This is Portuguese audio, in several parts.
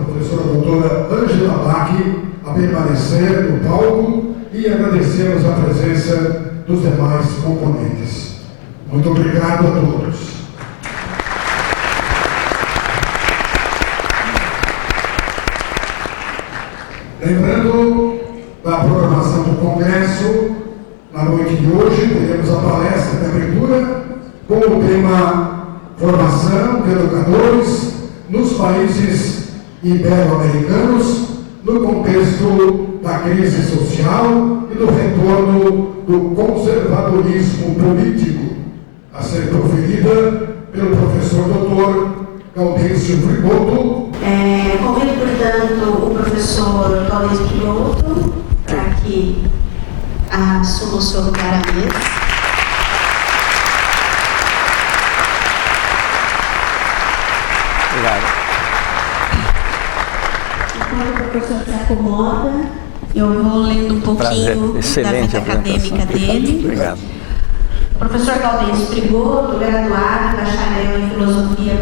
a professora doutora Ângela Bach a permanecer no palco e agradecemos a presença dos demais componentes. Muito obrigado a todos. Lembrando da programação do Congresso, na noite de hoje teremos a palestra de abertura com o tema Formação de Educadores nos Países Ibero-Americanos no contexto da crise social e do retorno do conservadorismo político, a ser proferida pelo professor doutor Gaudêncio Frigoto. Convido, portanto, o professor Gaudêncio Frigoto para que assuma o seu lugar à mesa. Obrigado. Enquanto o professor se acomoda, eu vou lendo um pouquinho da vida acadêmica dele. Obrigado. Professor Gaudêncio Frigoto, graduado, bacharel em filosofia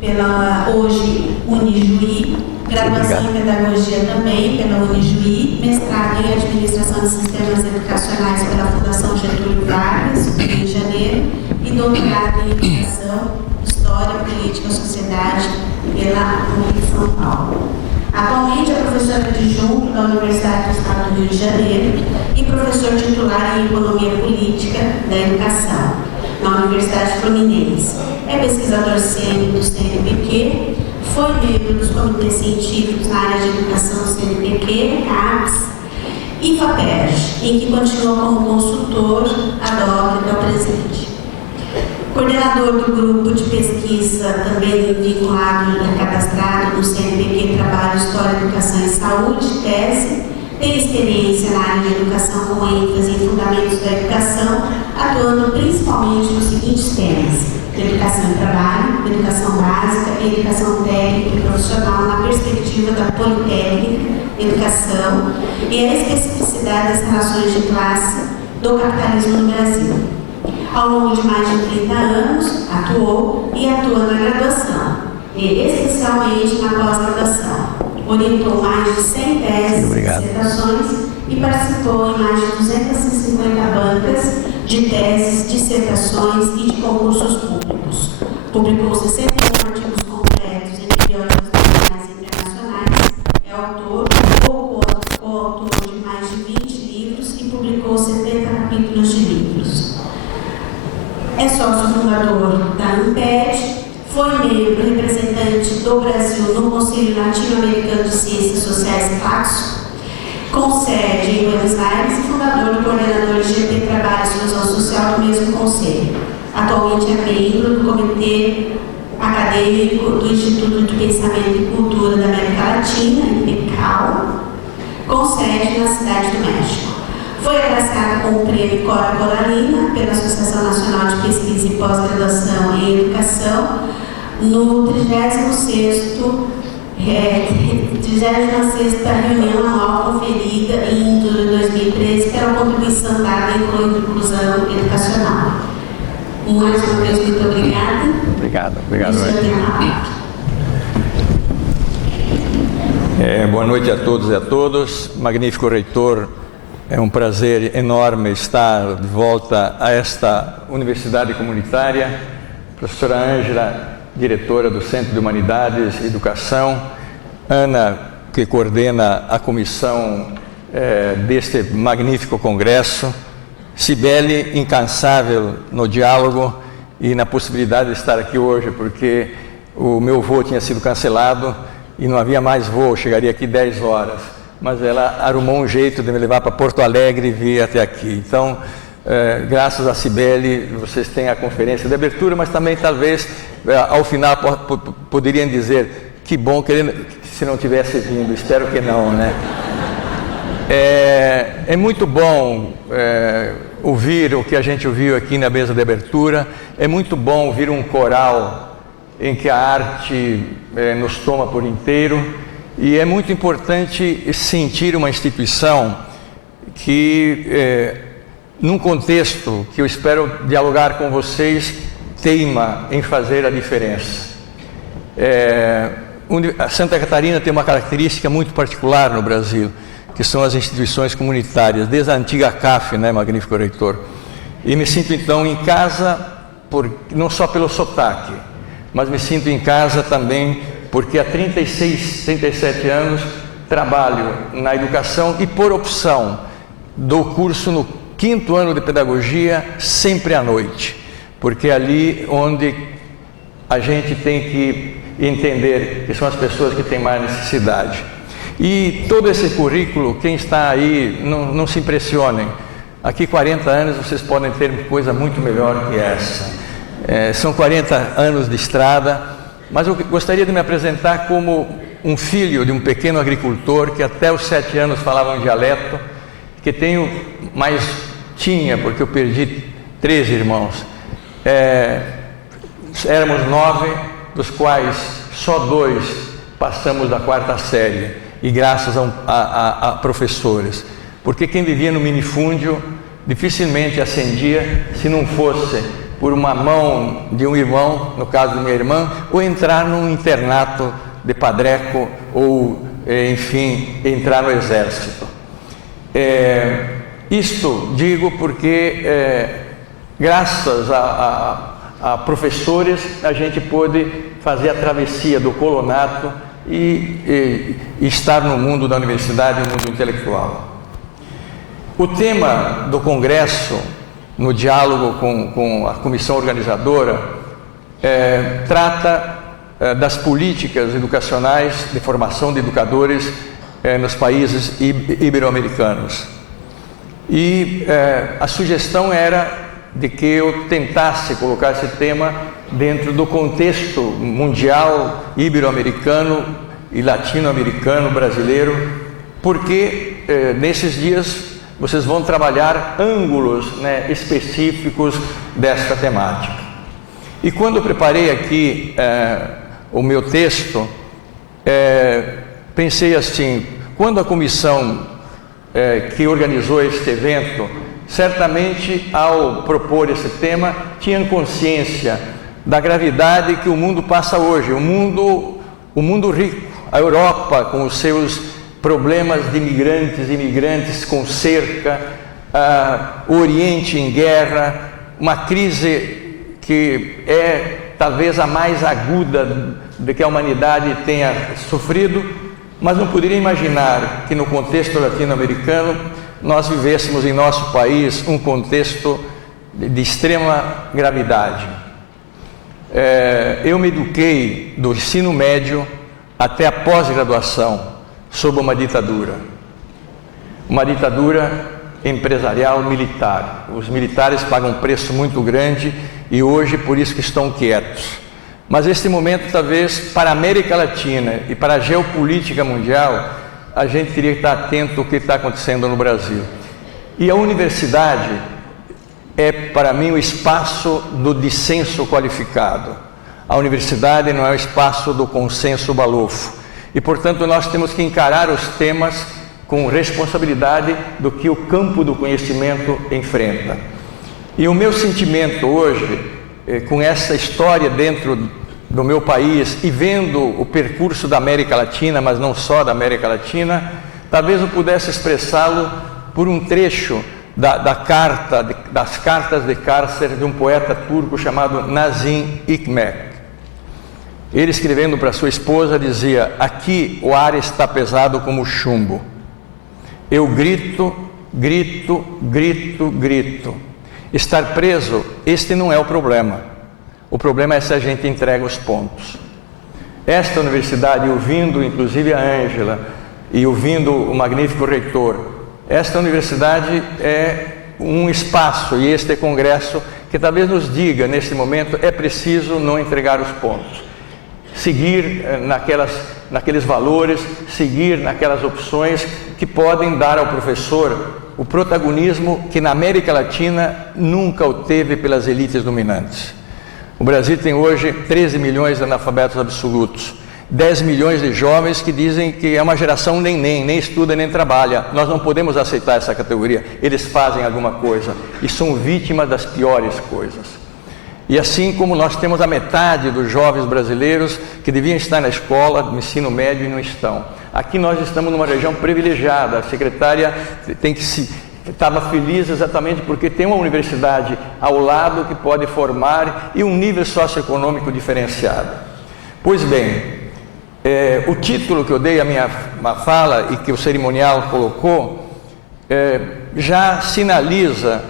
pela hoje Unijuí, graduação em pedagogia também pela Unijuí, mestrado em administração de sistemas educacionais pela Fundação Getúlio Vargas, no Rio de Janeiro, e doutorado em educação, história, política e sociedade pela PUC de São Paulo. Atualmente é professor adjunto da Universidade do Estado do Rio de Janeiro e professor titular em Economia Política da Educação na Universidade Fluminense. É pesquisador sênior do CNPq, foi membro dos comitês científicos na área de educação do CNPq, CAPES e FAPERJ, em que continuou como consultor ad hoc até o presente. Coordenador do grupo de pesquisa, também vinculado e cadastrado no CNPq Trabalho, História, Educação e Saúde, tese, tem experiência na área de educação com ênfase em fundamentos da educação, atuando principalmente nos seguintes temas: educação e trabalho, educação básica e educação técnica e profissional na perspectiva da politécnica, educação e a especificidade das relações de classe do capitalismo no Brasil. Ao longo de mais de 30 anos, atuou e atua na graduação, e especialmente na pós-graduação. Orientou mais de 100 teses e dissertações e participou em mais de 250 bancas de teses, dissertações e de concursos públicos. Publicou 61 artigos completos em periódicos nacionais e internacionais, é autor ou coautor de mais de 20 livros e publicou 70 capítulos de livros. É sócio fundador da ANPED, foi membro representante do Brasil no Conselho Latino-Americano de Ciências Sociais (CLACSO), com sede em Buenos Aires e fundador do coordenador de GT Trabalho e Exclusão Social do mesmo conselho. Atualmente é membro do Comitê Acadêmico do Instituto de Pensamento e Cultura da América Latina, IPCAL, com sede na Cidade do México. Foi agraciado com o prêmio Cora Coralina pela Associação Nacional de Pesquisa e Pós-Graduação em Educação no 36ª reunião anual conferida em julho de 2013 pela contribuição dada em inclusão educacional. Mais uma vez, muito obrigada. Obrigado. Boa noite a todos e a todas. Magnífico reitor. É um prazer enorme estar de volta a esta universidade comunitária. Professora Ângela, diretora do Centro de Humanidades e Educação. Ana, que coordena a comissão deste magnífico congresso. Cibele, incansável no diálogo e na possibilidade de estar aqui hoje, porque o meu voo tinha sido cancelado e não havia mais voo, chegaria aqui 10 horas. Mas ela arrumou um jeito de me levar para Porto Alegre e vir até aqui. Então, graças a Cibele, vocês têm a conferência de abertura, mas também talvez, ao final, poderiam dizer que bom que ele, se não tivesse vindo. Espero que não, né? É muito bom ouvir o que a gente ouviu aqui na mesa de abertura. É muito bom ouvir um coral em que a arte nos toma por inteiro. E é muito importante sentir uma instituição que, num contexto que eu espero dialogar com vocês, teima em fazer a diferença. A Santa Catarina tem uma característica muito particular no Brasil, que são as instituições comunitárias, desde a antiga CAF, né, magnífico reitor. E me sinto então em casa, não só pelo sotaque, mas me sinto em casa também porque há 36, 37 anos trabalho na educação e por opção dou curso no 5º ano de pedagogia sempre à noite, porque é ali onde a gente tem que entender que são as pessoas que têm mais necessidade. E todo esse currículo, quem está aí, não se impressionem. Aqui 40 anos vocês podem ter coisa muito melhor que essa. São 40 anos de estrada, mas eu gostaria de me apresentar como um filho de um pequeno agricultor que até os 7 anos falava um dialeto, que tinha, porque eu perdi 13 irmãos. Éramos 9, dos quais só 2 passamos da 4ª série, e graças a professores, porque quem vivia no minifúndio dificilmente ascendia se não fosse por uma mão de um irmão, no caso de minha irmã, ou entrar num internato de padreco, ou enfim, entrar no exército. Isto digo porque graças a professores a gente pôde fazer a travessia do colonato e estar no mundo da universidade, no mundo intelectual. O tema do congresso, no diálogo com a comissão organizadora, trata das políticas educacionais de formação de educadores nos países ibero-americanos. E a sugestão era de que eu tentasse colocar esse tema dentro do contexto mundial, ibero-americano e latino-americano, brasileiro, porque nesses dias vocês vão trabalhar ângulos, né, específicos desta temática. E quando eu preparei aqui o meu texto, pensei assim: quando a comissão que organizou este evento, certamente ao propor esse tema, tinham consciência da gravidade que o mundo passa hoje, o mundo rico, a Europa com os seus problemas de imigrantes com cerca, o Oriente em guerra, uma crise que é talvez a mais aguda de que a humanidade tenha sofrido, mas não poderia imaginar que no contexto latino-americano nós vivêssemos em nosso país um contexto de extrema gravidade. Eu me eduquei do ensino médio até a pós-graduação sob uma ditadura empresarial militar. Os militares pagam um preço muito grande e hoje por isso que estão quietos. Mas este momento, talvez, para a América Latina e para a geopolítica mundial, a gente teria que estar atento ao que está acontecendo no Brasil. E a universidade é, para mim, o espaço do dissenso qualificado. A universidade não é o espaço do consenso balofo. E, portanto, nós temos que encarar os temas com responsabilidade do que o campo do conhecimento enfrenta. E o meu sentimento hoje, com essa história dentro do meu país e vendo o percurso da América Latina, mas não só da América Latina, talvez eu pudesse expressá-lo por um trecho das cartas de cárcere de um poeta turco chamado Nazım Hikmet. Ele, escrevendo para sua esposa, dizia: aqui o ar está pesado como chumbo. Eu grito, grito, grito, grito. Estar preso, este não é o problema. O problema é se a gente entrega os pontos. Esta universidade, ouvindo inclusive a Ângela e ouvindo o magnífico reitor, esta universidade é um espaço, e este congresso, que talvez nos diga, nesse momento, é preciso não entregar os pontos. Seguir naqueles valores, seguir naquelas opções que podem dar ao professor o protagonismo que na América Latina nunca o teve pelas elites dominantes. O Brasil tem hoje 13 milhões de analfabetos absolutos, 10 milhões de jovens que dizem que é uma geração nem estuda nem trabalha. Nós não podemos aceitar essa categoria. Eles fazem alguma coisa e são vítimas das piores coisas. E assim como nós temos a metade dos jovens brasileiros que deviam estar na escola, no ensino médio, e não estão. Aqui nós estamos numa região privilegiada. A secretária estava feliz exatamente porque tem uma universidade ao lado que pode formar e um nível socioeconômico diferenciado. Pois bem, o título que eu dei à minha fala e que o cerimonial colocou já sinaliza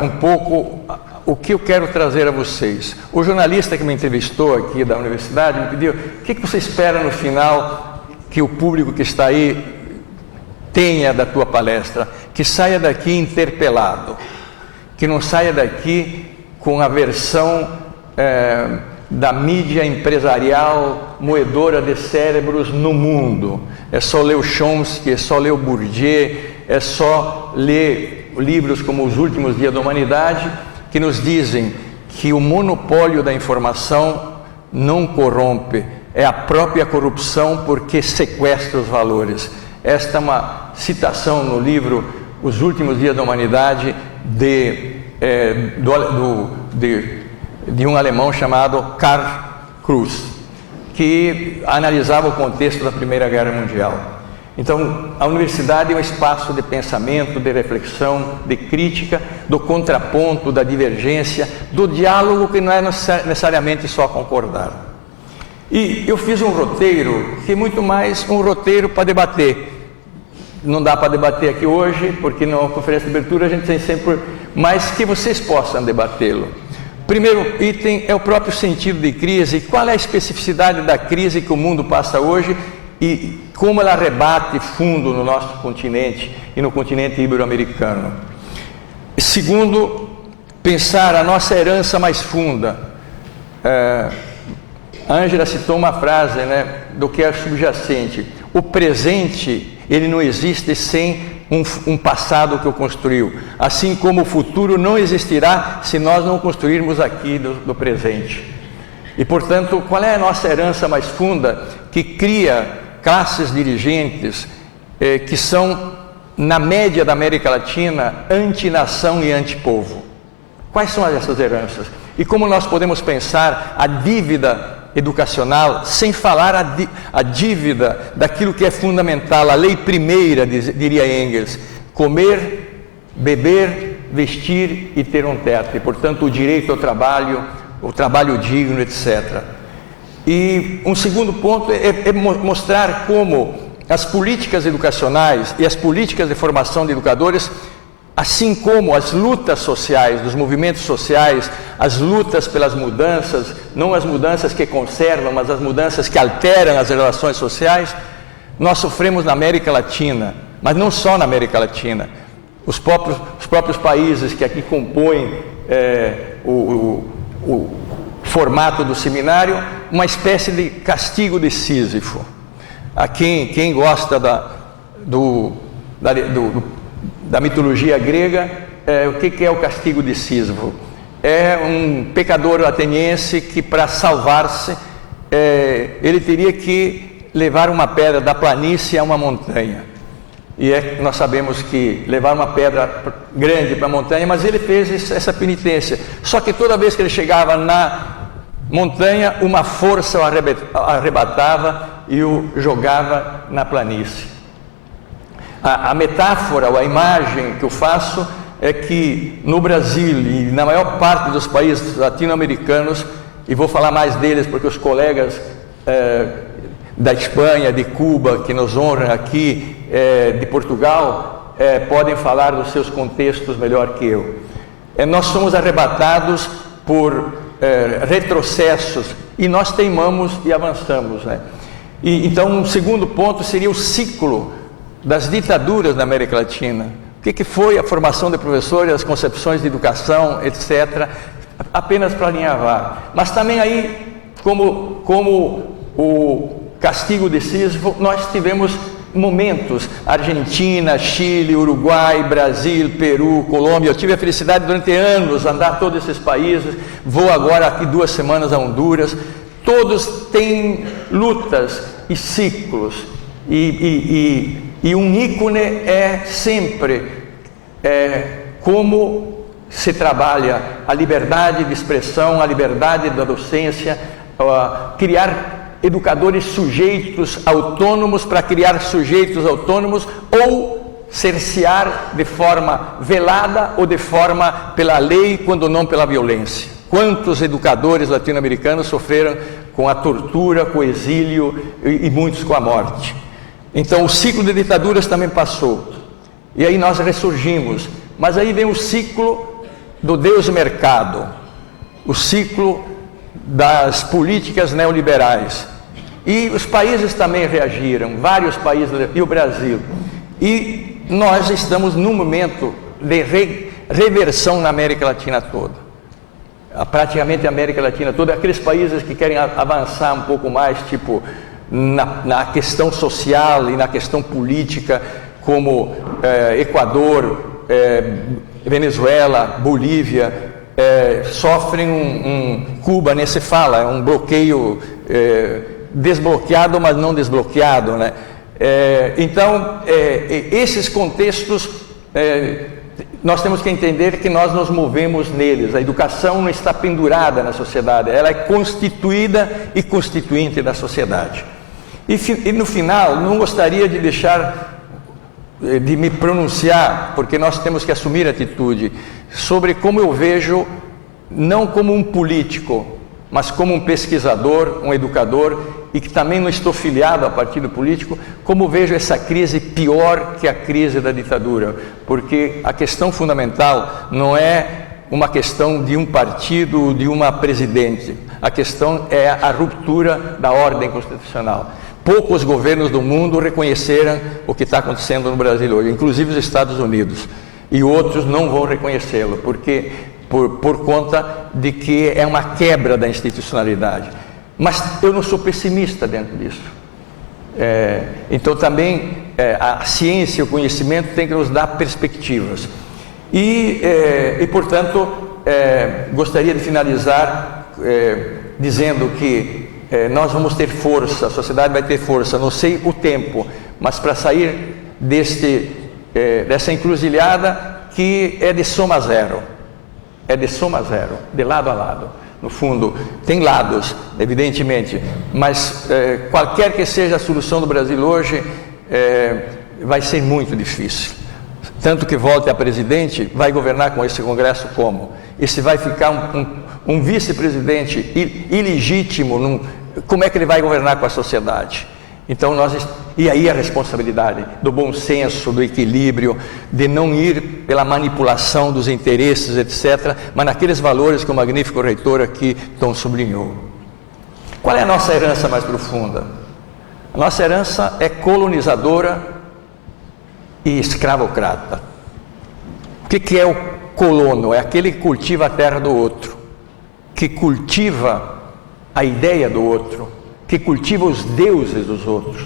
um pouco o que eu quero trazer a vocês. O jornalista que me entrevistou aqui da universidade me pediu: o que você espera no final que o público que está aí tenha da tua palestra? Que saia daqui interpelado, que não saia daqui com a versão da mídia empresarial moedora de cérebros no mundo. É só ler o Chomsky, é só ler o Bourdieu, é só ler livros como Os Últimos Dias da Humanidade, que nos dizem que o monopólio da informação não corrompe, é a própria corrupção porque sequestra os valores. Esta é uma citação no livro Os Últimos Dias da Humanidade de um alemão chamado Karl Cruz, que analisava o contexto da Primeira Guerra Mundial. Então, a universidade é um espaço de pensamento, de reflexão, de crítica, do contraponto, da divergência, do diálogo, que não é necessariamente só concordar. E eu fiz um roteiro que é muito mais um roteiro para debater. Não dá para debater aqui hoje, porque na conferência de abertura a gente tem sempre, mas que vocês possam debatê-lo. Primeiro item é o próprio sentido de crise. Qual é a especificidade da crise que o mundo passa hoje e como ela rebate fundo no nosso continente e no continente ibero-americano. Segundo, pensar a nossa herança mais funda. A Ângela citou uma frase, do que é subjacente. O presente, ele não existe sem um passado que o construiu, assim como o futuro não existirá se nós não construirmos aqui do presente. E, portanto, qual é a nossa herança mais funda que cria classes dirigentes que são, na média da América Latina, anti-nação e anti-povo? Quais são essas heranças? E como nós podemos pensar a dívida educacional sem falar a dívida daquilo que é fundamental, a lei primeira, diria Engels: comer, beber, vestir e ter um teto, e portanto o direito ao trabalho, o trabalho digno, etc. E um segundo ponto é mostrar como as políticas educacionais e as políticas de formação de educadores, assim como as lutas sociais, dos movimentos sociais, as lutas pelas mudanças, não as mudanças que conservam, mas as mudanças que alteram as relações sociais, nós sofremos na América Latina, mas não só na América Latina. Os próprios países que aqui compõem o formato do seminário, uma espécie de castigo de Sísifo. A quem gosta da mitologia grega, o que é o castigo de Sísifo? É um pecador ateniense que, para salvar-se, ele teria que levar uma pedra da planície a uma montanha. E nós sabemos que levar uma pedra grande para a montanha, mas ele fez essa penitência. Só que toda vez que ele chegava na montanha, uma força o arrebatava e o jogava na planície. A metáfora ou a imagem que eu faço é que no Brasil e na maior parte dos países latino-americanos, e vou falar mais deles porque os colegas da Espanha, de Cuba, que nos honram aqui, de Portugal, podem falar dos seus contextos melhor que eu. Nós somos arrebatados por retrocessos e nós teimamos e avançamos, E então, um segundo ponto seria o ciclo das ditaduras na América Latina. O que foi a formação de professores, as concepções de educação, etc., apenas para alinhavar. Mas também aí, como o castigo de Sísifo, nós tivemos momentos: Argentina, Chile, Uruguai, Brasil, Peru, Colômbia. Eu tive a felicidade durante anos andar todos esses países. Vou agora aqui 2 semanas a Honduras. Todos têm lutas e ciclos. E um ícone é sempre como se trabalha a liberdade de expressão, a liberdade da docência, criar educadores sujeitos autônomos para criar sujeitos autônomos, ou cercear de forma velada ou de forma pela lei, quando não pela violência. Quantos educadores latino-americanos sofreram com a tortura, com o exílio e muitos com a morte? Então o ciclo de ditaduras também passou, e aí nós ressurgimos, mas aí vem o ciclo do Deus mercado, o ciclo das políticas neoliberais, e os países também reagiram, vários países, e o Brasil, e nós estamos num momento de reversão na América Latina toda. Praticamente a América Latina toda, aqueles países que querem avançar um pouco mais, tipo na questão social e na questão política, como Equador, Venezuela, Bolívia, sofrem Cuba, nem se fala, é um bloqueio desbloqueado, mas não desbloqueado, né? Então, esses contextos, nós temos que entender que nós nos movemos neles. A educação não está pendurada na sociedade, ela é constituída e constituinte da sociedade. E no final, não gostaria de deixar de me pronunciar, porque nós temos que assumir atitude, sobre como eu vejo, não como um político, mas como um pesquisador, um educador, e que também não estou filiado a partido político, como vejo essa crise pior que a crise da ditadura, porque a questão fundamental não é uma questão de um partido, de uma presidente, a questão é a ruptura da ordem constitucional. Poucos governos do mundo reconheceram o que está acontecendo no Brasil hoje, inclusive os Estados Unidos, e outros não vão reconhecê-lo, porque por conta de que é uma quebra da institucionalidade. Mas eu não sou pessimista dentro disso. Então também a ciência e o conhecimento têm que nos dar perspectivas. E portanto, gostaria de finalizar dizendo que nós vamos ter força, a sociedade vai ter força, não sei o tempo, mas para sair dessa encruzilhada que é de soma zero. É de soma zero, de lado a lado. No fundo, tem lados, evidentemente, mas qualquer que seja a solução do Brasil hoje, vai ser muito difícil. Tanto que volte a presidente, vai governar com esse Congresso como? E se vai ficar um vice-presidente ilegítimo, como é que ele vai governar com a sociedade? Então e aí a responsabilidade do bom senso, do equilíbrio, de não ir pela manipulação dos interesses, etc., mas naqueles valores que o magnífico reitor aqui Tom sublinhou. Qual é a nossa herança mais profunda? A nossa herança é colonizadora e escravocrata. O que é o colono? É aquele que cultiva a terra do outro, que cultiva a ideia do outro, que cultiva os deuses dos outros.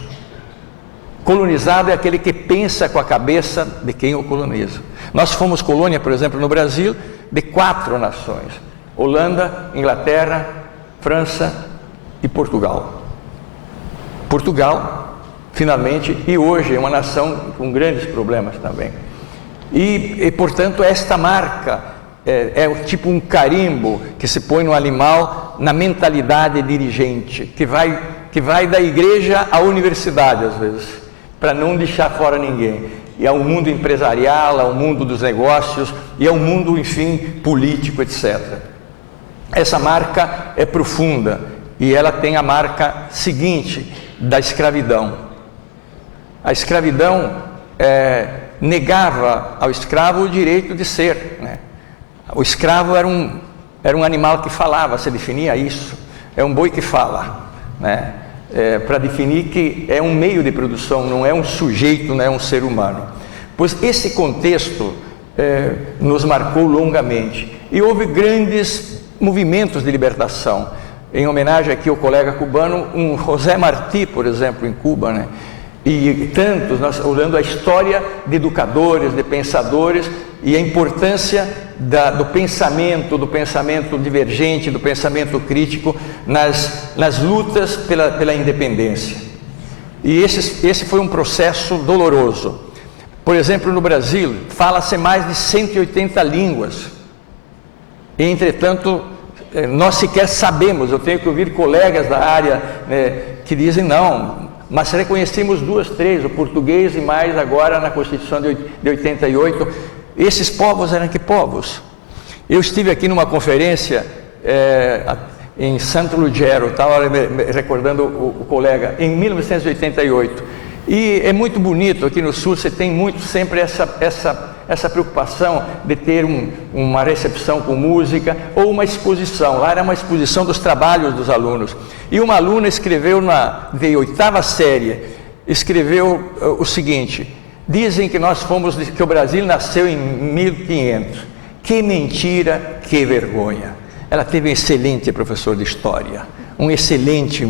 Colonizado é aquele que pensa com a cabeça de quem o coloniza. Nós fomos colônia, por exemplo, no Brasil, de 4 nações: Holanda, Inglaterra, França e Portugal. Portugal, finalmente, e hoje é uma nação com grandes problemas também. E portanto, esta marca é tipo um carimbo que se põe no animal, na mentalidade dirigente, que vai da igreja à universidade, às vezes, para não deixar fora ninguém. E ao mundo empresarial, ao mundo dos negócios, e ao mundo, enfim, político, etc. Essa marca é profunda, e ela tem a marca seguinte, da escravidão. A escravidão negava ao escravo o direito de ser, né? O escravo era um animal que falava, se definia isso. É um boi que fala, né? Para definir que é um meio de produção, não é um sujeito, não é um ser humano. Pois esse contexto nos marcou longamente. E houve grandes movimentos de libertação. Em homenagem aqui ao colega cubano, um José Martí, por exemplo, em Cuba, né? E tantos, nós olhando a história de educadores, de pensadores, e a importância do pensamento divergente, do pensamento crítico nas lutas pela independência. E esse foi um processo doloroso. Por exemplo, no Brasil, fala-se mais de 180 línguas Entretanto, nós sequer sabemos, eu tenho que ouvir colegas da área que dizem não, mas reconhecemos 2, 3, o português e mais agora na Constituição de 88. Esses povos eram que povos? Eu estive aqui numa conferência em Santo Lugero, estava recordando o colega, em 1988, e é muito bonito, aqui no Sul você tem muito sempre essa preocupação de ter uma recepção com música ou uma exposição. Lá era uma exposição dos trabalhos dos alunos, e uma aluna escreveu de 8ª série, escreveu o seguinte: dizem que que o Brasil nasceu em 1500, que mentira, que vergonha. Ela teve um excelente professor de história, uma excelente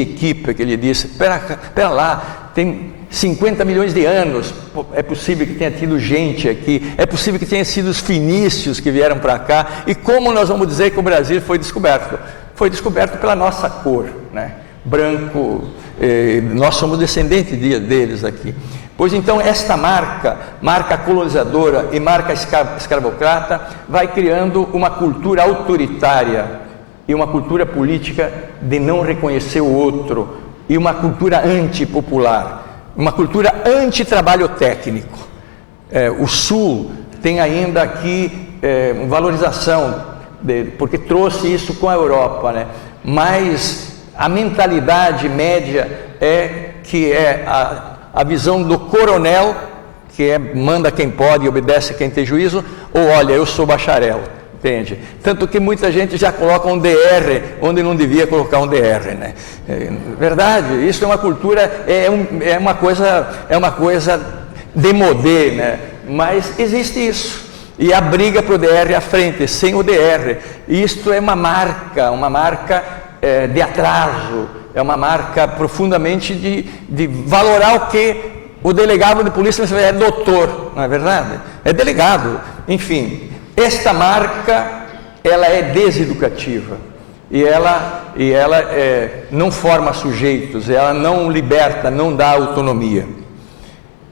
equipe que lhe disse, espera lá, tem 50 milhões de anos, é possível que tenha tido gente aqui, é possível que tenha sido os fenícios que vieram para cá, e como nós vamos dizer que o Brasil foi descoberto? Foi descoberto pela nossa cor, né? Branco, nós somos descendentes deles aqui. Pois então esta marca colonizadora e marca escravocrata, vai criando uma cultura autoritária e uma cultura política de não reconhecer o outro, e uma cultura antipopular, uma cultura anti-trabalho técnico. O Sul tem ainda aqui valorização, porque trouxe isso com a Europa, né? Mas a mentalidade média que é a visão do coronel, que manda quem pode e obedece quem tem juízo, ou olha, eu sou bacharel, entende? Tanto que muita gente já coloca um DR onde não devia colocar um DR, né? Verdade, isso é uma cultura, é uma coisa demodê, né? Mas existe isso, e a briga para o DR à frente, sem o DR, isto é uma marca de atraso, é uma marca profundamente de valorar o que o delegado de polícia é doutor, não é verdade? É delegado. Enfim, esta marca, ela é deseducativa, e ela não forma sujeitos, ela não liberta, não dá autonomia.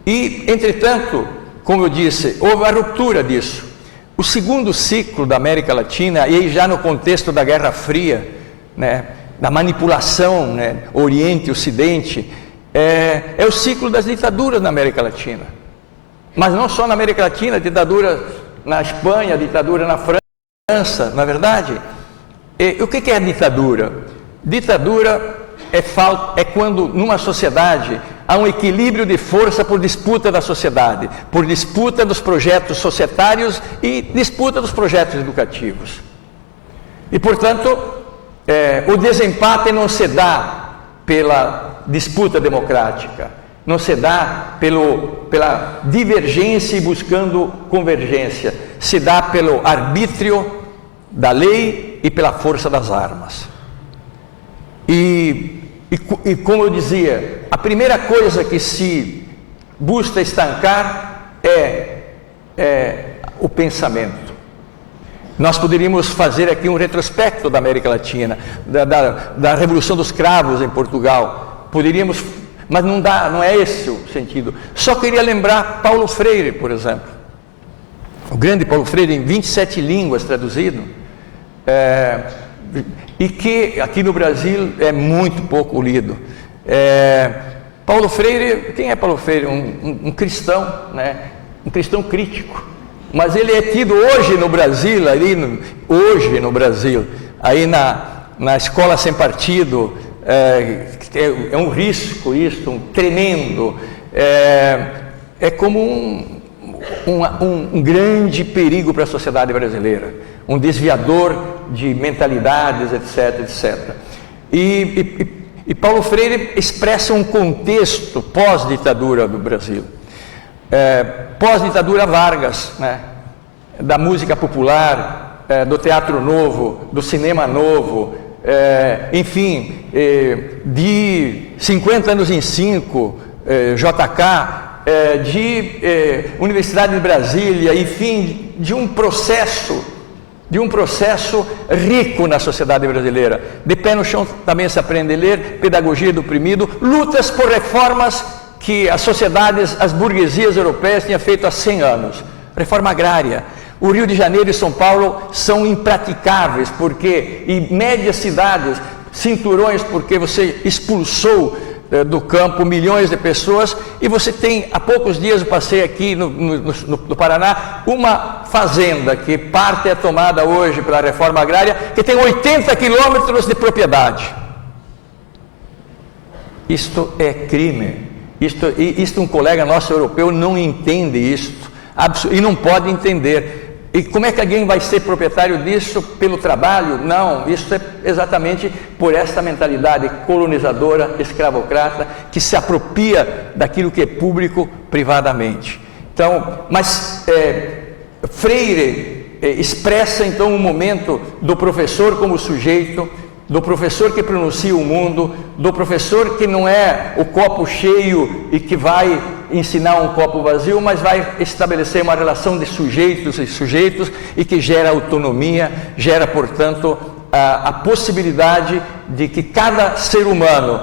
E, entretanto, como eu disse, houve a ruptura disso. O segundo ciclo da América Latina, e aí já no contexto da Guerra Fria, né, da manipulação, né, Oriente e Ocidente, é o ciclo das ditaduras na América Latina. Mas não só na América Latina, ditadura na Espanha, ditadura na França, na verdade. O que é a ditadura? Ditadura é quando numa sociedade há um equilíbrio de força por disputa da sociedade, por disputa dos projetos societários e disputa dos projetos educativos. E, portanto, o desempate não se dá pela disputa democrática, não se dá pela divergência e buscando convergência, se dá pelo arbítrio da lei e pela força das armas. E como eu dizia, a primeira coisa que se busca estancar é o pensamento. Nós poderíamos fazer aqui um retrospecto da América Latina, da Revolução dos Cravos em Portugal. Poderíamos, mas não é esse o sentido. Só queria lembrar Paulo Freire, por exemplo. O grande Paulo Freire, em 27 línguas traduzido, e que aqui no Brasil é muito pouco lido. Paulo Freire, quem é Paulo Freire? Um cristão, né? Um cristão crítico. Mas ele é tido hoje no Brasil, aí na escola sem partido, é um risco isso, um tremendo, é como um grande perigo para a sociedade brasileira, um desviador de mentalidades, etc, etc. E Paulo Freire expressa um contexto pós-ditadura do Brasil. Pós-ditadura Vargas, né? Da música popular, do teatro novo, do cinema novo, enfim, de 50 anos em 5, JK, de Universidade de Brasília, enfim, de um processo rico na sociedade brasileira. De pé no chão também se aprende a ler, pedagogia do oprimido, lutas por reformas que as sociedades, as burguesias europeias tinham feito há 100 anos. Reforma agrária, O Rio de Janeiro e São Paulo são impraticáveis, porque em médias cidades, cinturões, porque você expulsou do campo milhões de pessoas, e você tem, há poucos dias eu passei aqui no Paraná, uma fazenda que parte é tomada hoje pela reforma agrária, que tem 80 quilômetros de propriedade. Isto é crime. Isto um colega nosso europeu não entende isto, e não pode entender. E como é que alguém vai ser proprietário disso pelo trabalho? Não, isso é exatamente por essa mentalidade colonizadora, escravocrata, que se apropria daquilo que é público privadamente. Então, mas Freire expressa então o momento do professor como sujeito, do professor que pronuncia o mundo, do professor que não é o copo cheio e que vai ensinar um copo vazio, mas vai estabelecer uma relação de sujeitos e sujeitos e que gera autonomia, gera, portanto, a possibilidade de que cada ser humano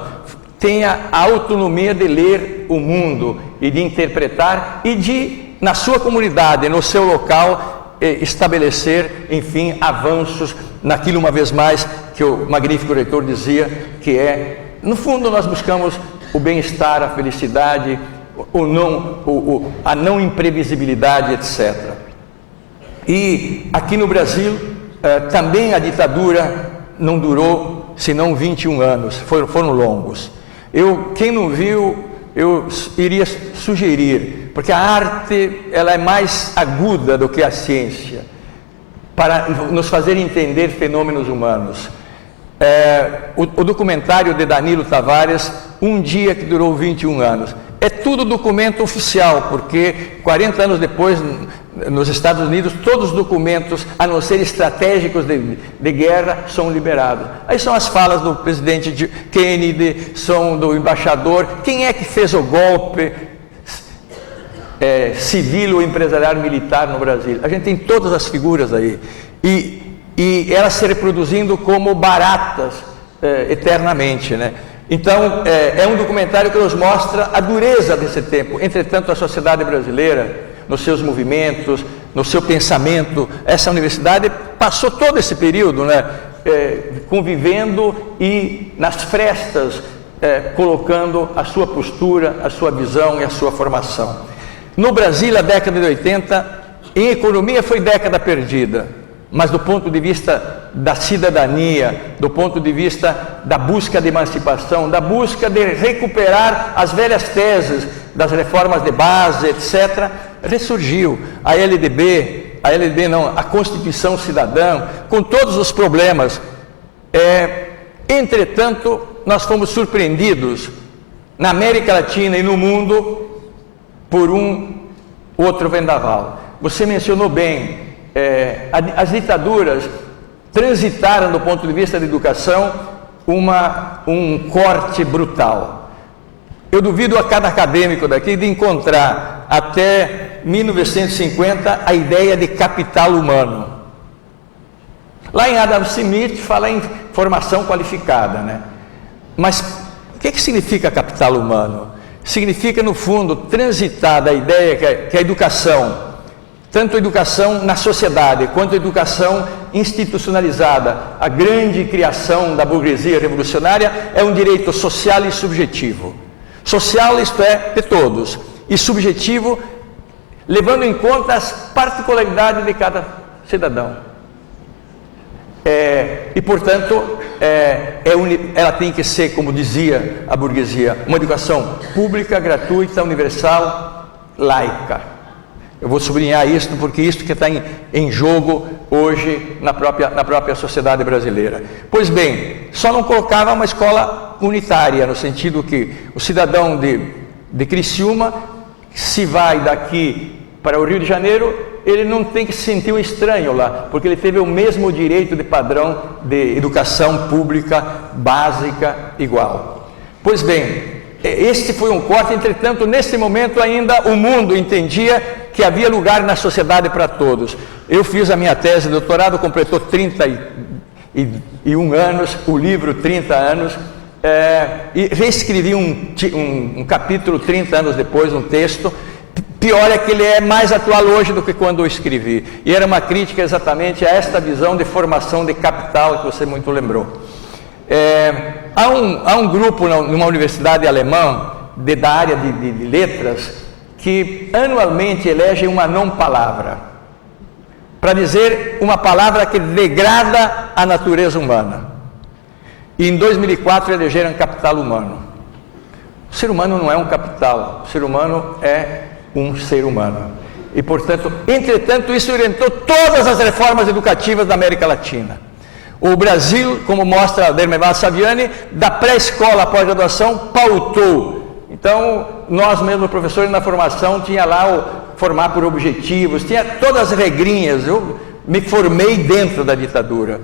tenha a autonomia de ler o mundo e de interpretar e de, na sua comunidade, no seu local, estabelecer, enfim, avanços naquilo, uma vez mais, que o magnífico reitor dizia, que é, no fundo, nós buscamos o bem-estar, a felicidade, a não imprevisibilidade, etc. E aqui no Brasil, também a ditadura não durou senão 21 anos, foram longos. Quem não viu, eu iria sugerir, porque a arte ela é mais aguda do que a ciência, para nos fazer entender fenômenos humanos. O documentário de Danilo Tavares, Um Dia que Durou 21 Anos, é tudo documento oficial, porque 40 anos depois, nos Estados Unidos, todos os documentos, a não ser estratégicos de guerra, são liberados. Aí são as falas do presidente Kennedy, são do embaixador, quem é que fez o golpe civil ou empresarial militar no Brasil. A gente tem todas as figuras aí, e elas se reproduzindo como baratas eternamente, né? Então, é um documentário que nos mostra a dureza desse tempo. Entretanto, a sociedade brasileira, nos seus movimentos, no seu pensamento, essa universidade passou todo esse período, né, convivendo e nas frestas, colocando a sua postura, a sua visão e a sua formação. No Brasil, a década de 80, em economia foi década perdida, mas do ponto de vista da cidadania, do ponto de vista da busca de emancipação, da busca de recuperar as velhas teses das reformas de base, etc., ressurgiu a Constituição Cidadã, com todos os problemas. Entretanto, nós fomos surpreendidos na América Latina e no mundo por um outro vendaval. Você mencionou bem, as ditaduras transitaram, do ponto de vista da educação, um corte brutal. Eu duvido a cada acadêmico daqui de encontrar até 1950 a ideia de capital humano. Lá em Adam Smith fala em formação qualificada, né? Mas o que significa capital humano? Significa, no fundo, transitar da ideia que a educação, tanto a educação na sociedade, quanto a educação institucionalizada, a grande criação da burguesia revolucionária, é um direito social e subjetivo. Social, isto é, de todos, e subjetivo, levando em conta as particularidades de cada cidadão. E, portanto, ela tem que ser, como dizia a burguesia, uma educação pública, gratuita, universal, laica. Eu vou sublinhar isso, porque isso que está em jogo hoje na própria sociedade brasileira. Pois bem, só não colocava uma escola unitária, no sentido que o cidadão de Criciúma, se vai daqui para o Rio de Janeiro, ele não tem que se sentir um estranho lá, porque ele teve o mesmo direito de padrão de educação pública básica igual. Pois bem, este foi um corte. Entretanto, nesse momento ainda o mundo entendia que havia lugar na sociedade para todos. Eu fiz a minha tese de doutorado, completou 31 anos, o livro 30 anos, e reescrevi um capítulo 30 anos depois, um texto, pior é que ele é mais atual hoje do que quando eu escrevi. E era uma crítica exatamente a esta visão de formação de capital que você muito lembrou. Há um grupo numa universidade alemã, da área de letras, que anualmente elege uma não-palavra, para dizer uma palavra que degrada a natureza humana. E em 2004 elegeram capital humano. O ser humano não é um capital, o ser humano é um ser humano. E, portanto, entretanto, isso orientou todas as reformas educativas da América Latina. O Brasil, como mostra Dermeval Saviani, da pré-escola à pós-graduação, pautou. Então, nós mesmos, professores na formação, tinha lá o formar por objetivos, tinha todas as regrinhas. Eu me formei dentro da ditadura.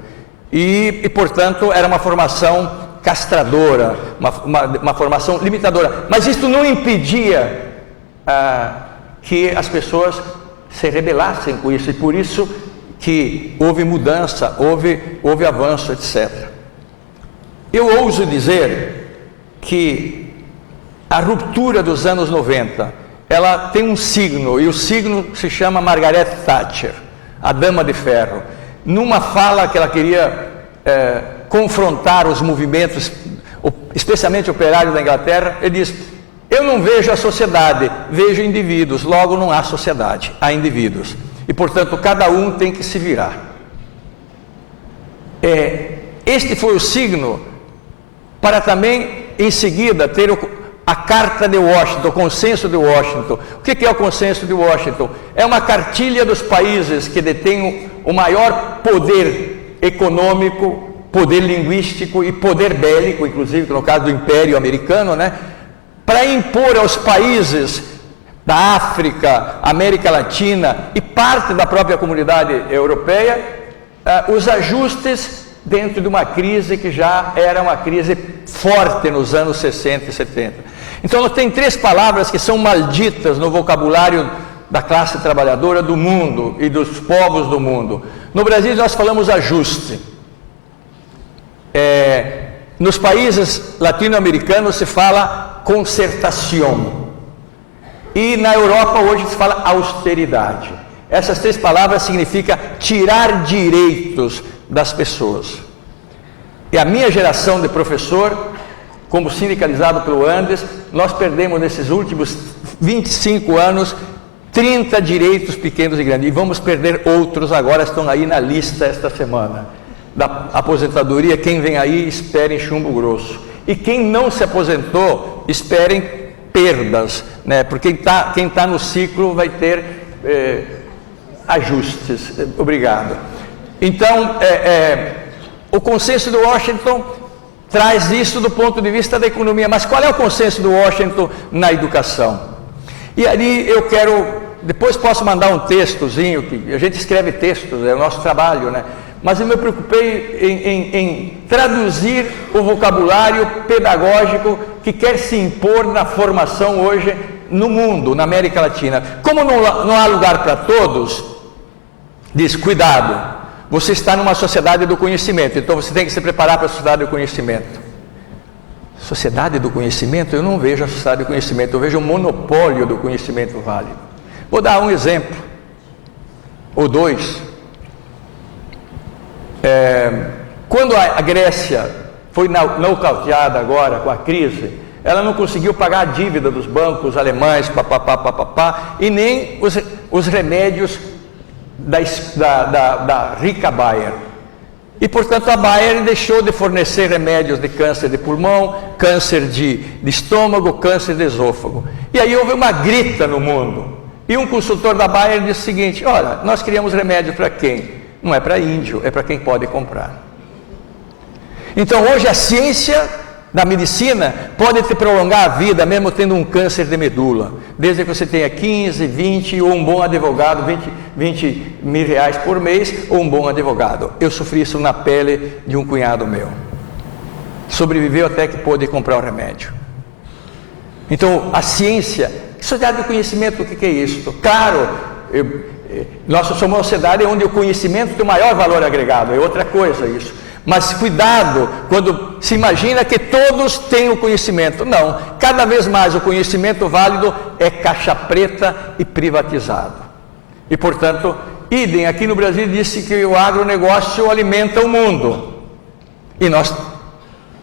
E portanto, era uma formação castradora, uma formação limitadora. Mas isso não impedia que as pessoas se rebelassem com isso, e por isso que houve mudança, houve avanço, etc. Eu ouso dizer que a ruptura dos anos 90, ela tem um signo, e o signo se chama Margaret Thatcher, a Dama de Ferro. Numa fala que ela queria confrontar os movimentos, especialmente operários da Inglaterra, ele diz: eu não vejo a sociedade, vejo indivíduos, logo não há sociedade, há indivíduos. E, portanto, cada um tem que se virar. Este foi o signo para também, em seguida, ter a Carta de Washington, o Consenso de Washington. O que é o Consenso de Washington? É uma cartilha dos países que detêm o maior poder econômico, poder linguístico e poder bélico, inclusive no caso do Império Americano, né? Para impor aos países da África, América Latina e parte da própria comunidade europeia, os ajustes dentro de uma crise que já era uma crise forte nos anos 60 e 70. Então, tem 3 palavras que são malditas no vocabulário da classe trabalhadora do mundo e dos povos do mundo. No Brasil, nós falamos ajuste. Nos países latino-americanos se fala concertação. E na Europa hoje se fala austeridade. Essas 3 palavras significam tirar direitos das pessoas. E a minha geração de professor, como sindicalizado pelo Andes, nós perdemos nesses últimos 25 anos 30 direitos pequenos e grandes. E vamos perder outros agora, estão aí na lista esta semana. Da aposentadoria, quem vem aí, esperem chumbo grosso. E quem não se aposentou, esperem perdas, né? Porque quem tá no ciclo vai ter ajustes. Obrigado. Então, o Consenso de Washington traz isso do ponto de vista da economia. Mas qual é o Consenso de Washington na educação? E ali eu quero, depois posso mandar um textozinho, que a gente escreve textos, é o nosso trabalho, né? Mas eu me preocupei em traduzir o vocabulário pedagógico que quer se impor na formação hoje no mundo, na América Latina. Como não há lugar para todos, diz: cuidado, você está numa sociedade do conhecimento, então você tem que se preparar para a sociedade do conhecimento. Sociedade do conhecimento? Eu não vejo a sociedade do conhecimento, eu vejo o monopólio do conhecimento válido. Vou dar um exemplo, ou 2. Quando a Grécia foi nocauteada agora com a crise, ela não conseguiu pagar a dívida dos bancos alemães, e nem os remédios da rica Bayer. E, portanto, a Bayer deixou de fornecer remédios de câncer de pulmão, câncer de estômago, câncer de esôfago. E aí houve uma grita no mundo. E um consultor da Bayer disse o seguinte: olha, nós queríamos remédio para quem? Não é para índio, é para quem pode comprar. Então, hoje a ciência da medicina pode te prolongar a vida, mesmo tendo um câncer de medula, desde que você tenha 15, 20, ou um bom advogado, 20 mil reais por mês, ou um bom advogado. Eu sofri isso na pele de um cunhado meu. Sobreviveu até que pôde comprar o remédio. Então, a ciência, sociedade do conhecimento, o que é isso? Claro, nós somos uma sociedade onde o conhecimento tem o maior valor agregado, é outra coisa isso. Mas cuidado quando se imagina que todos têm o conhecimento. Não, cada vez mais o conhecimento válido é caixa preta e privatizado. E portanto, idem, aqui no Brasil disse que o agronegócio alimenta o mundo. E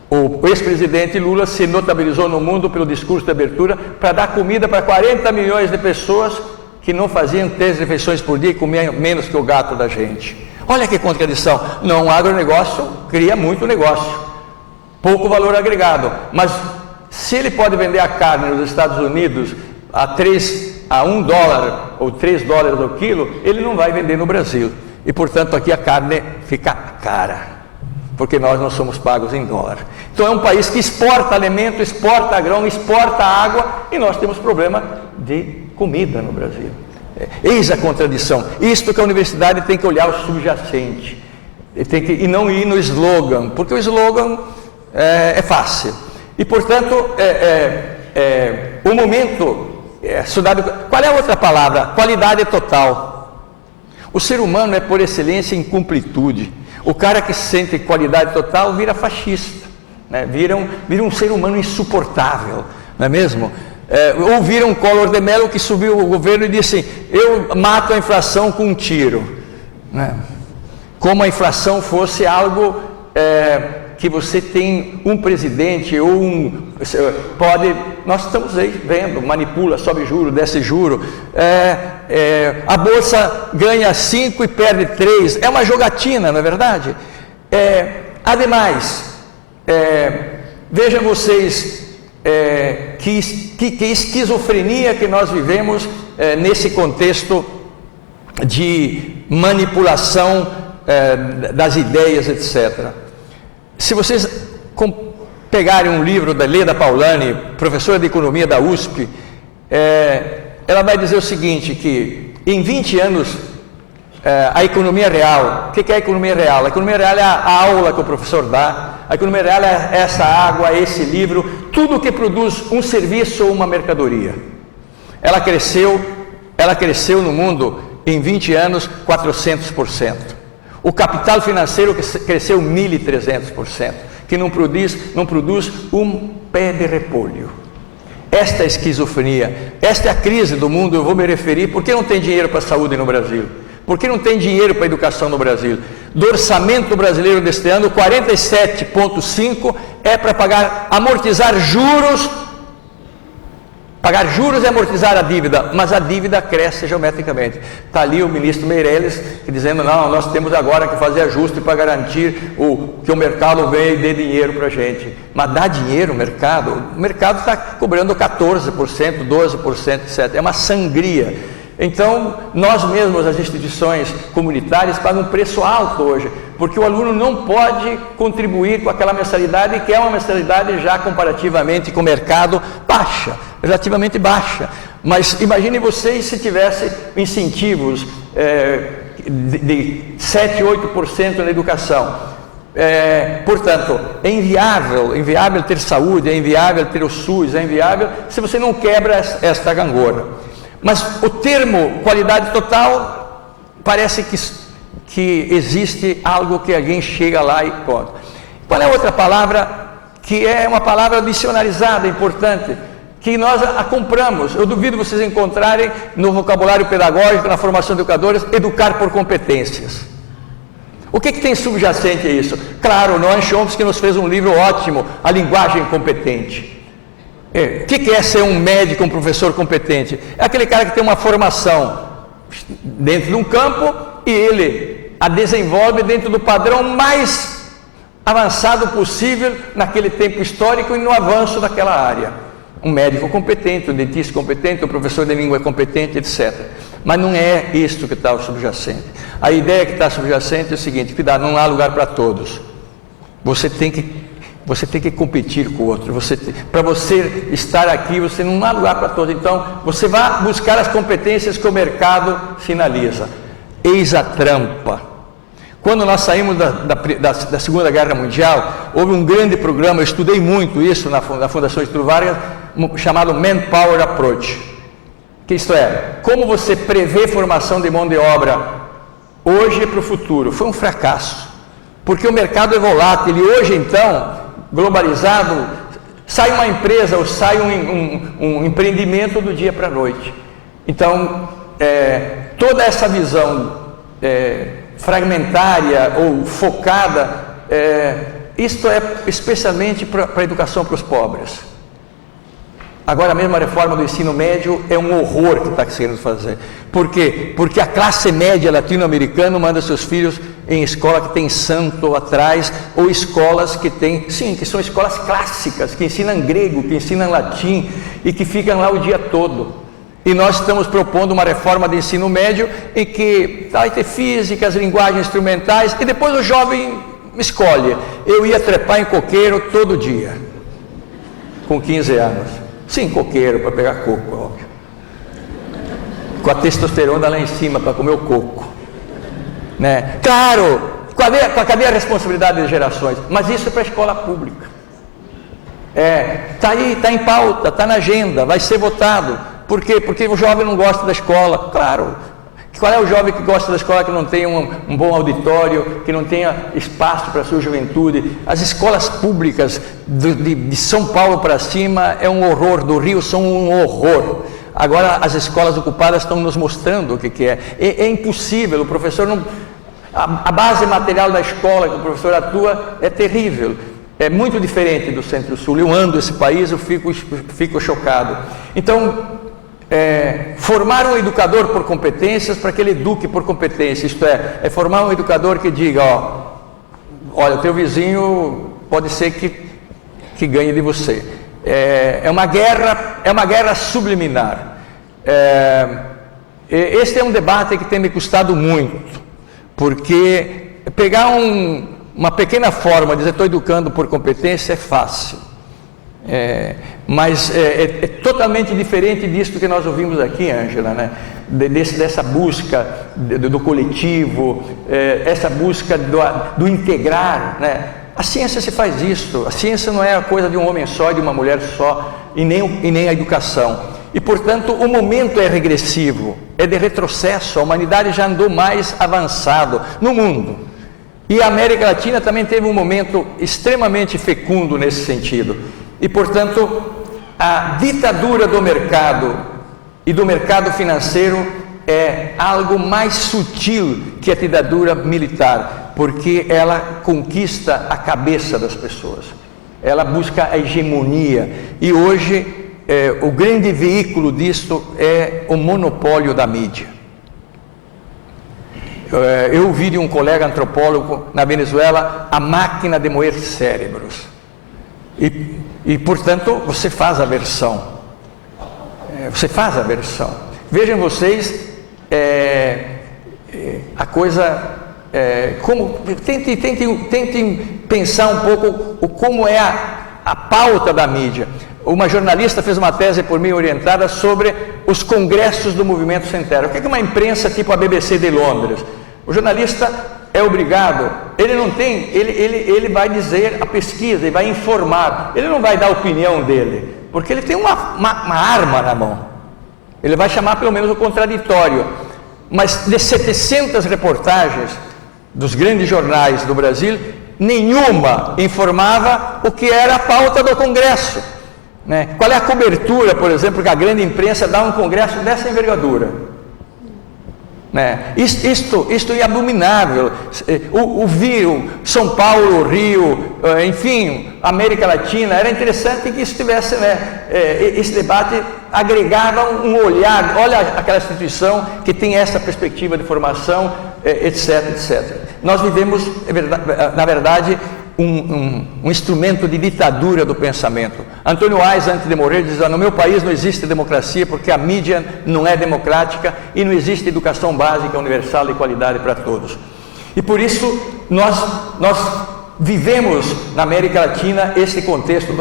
o ex-presidente Lula se notabilizou no mundo pelo discurso de abertura para dar comida para 40 milhões de pessoas que não faziam 3 refeições por dia e comiam menos que o gato da gente. Olha que contradição. Não, o agronegócio cria muito negócio, pouco valor agregado, mas se ele pode vender a carne nos Estados Unidos a 1 dólar ou 3 dólares o quilo, ele não vai vender no Brasil. E portanto aqui a carne fica cara, porque nós não somos pagos em dólar. Então é um país que exporta alimento, exporta grão, exporta água, e nós temos problema de comida no Brasil. Eis a contradição. Isto que a universidade tem que olhar o subjacente, e não ir no slogan, porque o slogan é fácil. E portanto, o momento estudado. Qual é a outra palavra? Qualidade total. O ser humano é por excelência incompletude. O cara que sente qualidade total vira fascista, né? vira um ser humano insuportável, não é mesmo? Ou vira um Collor de Mello que subiu o governo e disse: eu mato a inflação com um tiro, né? Como a inflação fosse algo que você tem um presidente ou nós estamos aí vendo, manipula, sobe juro, desce juro, a bolsa ganha 5 e perde 3, é uma jogatina, não é verdade? Ademais, vejam vocês, que esquizofrenia que nós vivemos nesse contexto de manipulação das ideias, etc. Se vocês pegarem um livro da Leda Paulani, professora de economia da USP, ela vai dizer o seguinte, que em 20 anos a economia real, o que é a economia real? A economia real é a aula que o professor dá, a economia real é essa água, esse livro, tudo que produz um serviço ou uma mercadoria. Ela cresceu no mundo em 20 anos 400%. O capital financeiro cresceu 1.300%, que não produz um pé de repolho. Esta é a esquizofrenia, esta é a crise do mundo. Eu vou me referir, por que não tem dinheiro para a saúde no Brasil? Por que não tem dinheiro para a educação no Brasil? Do orçamento brasileiro deste ano, 47,5% é para amortizar juros. Pagar juros e amortizar a dívida, mas a dívida cresce geometricamente. Está ali o ministro Meirelles dizendo: não, nós temos agora que fazer ajuste para garantir que o mercado venha e dê dinheiro para a gente. Mas dá dinheiro o mercado está cobrando 14%, 12%, etc. É uma sangria. Então, nós mesmos, as instituições comunitárias, pagam um preço alto hoje, porque o aluno não pode contribuir com aquela mensalidade, que é uma mensalidade já comparativamente com o mercado baixa, relativamente baixa. Mas imagine vocês se tivesse incentivos de 7, 8% na educação. Portanto, é inviável ter saúde, é inviável ter o SUS, é inviável se você não quebra esta gangorra. Mas o termo qualidade total, parece que existe algo que alguém chega lá e conta. Qual é a outra palavra, que é uma palavra dicionarizada, importante, que nós a compramos? Eu duvido vocês encontrarem no vocabulário pedagógico, na formação de educadores, educar por competências. O que tem subjacente a isso? Claro, Noam Chomsky nos fez um livro ótimo, A Linguagem Competente. O que é ser um médico, um professor competente? É aquele cara que tem uma formação dentro de um campo e ele a desenvolve dentro do padrão mais avançado possível naquele tempo histórico e no avanço daquela área. Um médico competente, um dentista competente, um professor de língua competente, etc. Mas não é isto que está subjacente. A ideia que está subjacente é o seguinte: cuidado, não há lugar para todos. Você tem que competir com o outro. Para você estar aqui, você não há lugar para todos. Então, você vai buscar as competências que o mercado sinaliza. Eis a trampa. Quando nós saímos da Segunda Guerra Mundial, houve um grande programa, eu estudei muito isso na Fundação Getúlio Vargas, chamado Manpower Approach. Que isto é, como você prevê formação de mão de obra hoje para o futuro. Foi um fracasso. porque o mercado é volátil, e hoje então, globalizado, sai uma empresa ou sai um empreendimento do dia para a noite. Então, toda essa visão fragmentária ou focada, isto é especialmente para a educação para os pobres. Agora mesmo a reforma do ensino médio é um horror que está querendo fazer. Por quê? Porque a classe média latino-americana manda seus filhos em escola que tem santo atrás, ou escolas que tem, sim, que são escolas clássicas, que ensinam grego, que ensinam latim, e que ficam lá o dia todo. E nós estamos propondo uma reforma de ensino médio em que vai ter física, as linguagens instrumentais, e depois o jovem escolhe. Eu ia trepar em coqueiro todo dia, com 15 anos. Sim, coqueiro, para pegar coco, óbvio. Com a testosterona lá em cima, para comer o coco. Né? Claro, cadê a responsabilidade das gerações? Mas isso é para a escola pública. Está aí, está em pauta, está na agenda, vai ser votado. Por quê? Porque o jovem não gosta da escola. Claro. Qual é o jovem que gosta da escola que não tenha um bom auditório, que não tenha espaço para a sua juventude? As escolas públicas de São Paulo para cima é um horror, do Rio são um horror. Agora as escolas ocupadas estão nos mostrando o que é. É impossível, o professor não... A base material da escola que o professor atua é terrível. É muito diferente do Centro-Sul. Eu ando esse país, eu fico chocado. Então, formar um educador por competências para que ele eduque por competência, isto é formar um educador que diga, olha, o teu vizinho pode ser que ganhe de você. É uma guerra subliminar. Este é um debate que tem me custado muito, porque pegar uma pequena forma de dizer estou educando por competência é fácil. Mas é totalmente diferente disso que nós ouvimos aqui, Ângela, né? Dessa busca do coletivo, essa busca do integrar, né? A ciência se faz isso, a ciência não é a coisa de um homem só e de uma mulher só, e nem a educação. E, portanto, o momento é regressivo, é de retrocesso, a humanidade já andou mais avançado no mundo. E a América Latina também teve um momento extremamente fecundo nesse sentido. E, portanto, a ditadura do mercado e do mercado financeiro é algo mais sutil que a ditadura militar, porque ela conquista a cabeça das pessoas, ela busca a hegemonia, e hoje o grande veículo disto é o monopólio da mídia. Eu ouvi de um colega antropólogo na Venezuela a máquina de moer cérebros. E, portanto, você faz aversão. Vejam vocês a coisa... Tentem pensar um pouco como é a pauta da mídia. Uma jornalista fez uma tese por mim orientada sobre os congressos do movimento sem terra. O que é uma imprensa tipo a BBC de Londres? O jornalista é obrigado, ele vai dizer a pesquisa, ele vai informar, ele não vai dar a opinião dele, porque ele tem uma arma na mão, ele vai chamar pelo menos o contraditório. Mas de 700 reportagens dos grandes jornais do Brasil, nenhuma informava o que era a pauta do Congresso, né? Qual é a cobertura, por exemplo, que a grande imprensa dá a um Congresso dessa envergadura? Né? Isto é abominável. O São Paulo, o Rio, enfim, América Latina, era interessante que isso tivesse, né? Esse debate agregava um olhar, olha aquela instituição que tem essa perspectiva de formação, etc, etc. Nós vivemos, na verdade, um instrumento de ditadura do pensamento. Antônio Ais, antes de morrer, diz: no meu país não existe democracia porque a mídia não é democrática e não existe educação básica universal de qualidade para todos. E por isso nós vivemos na América Latina esse contexto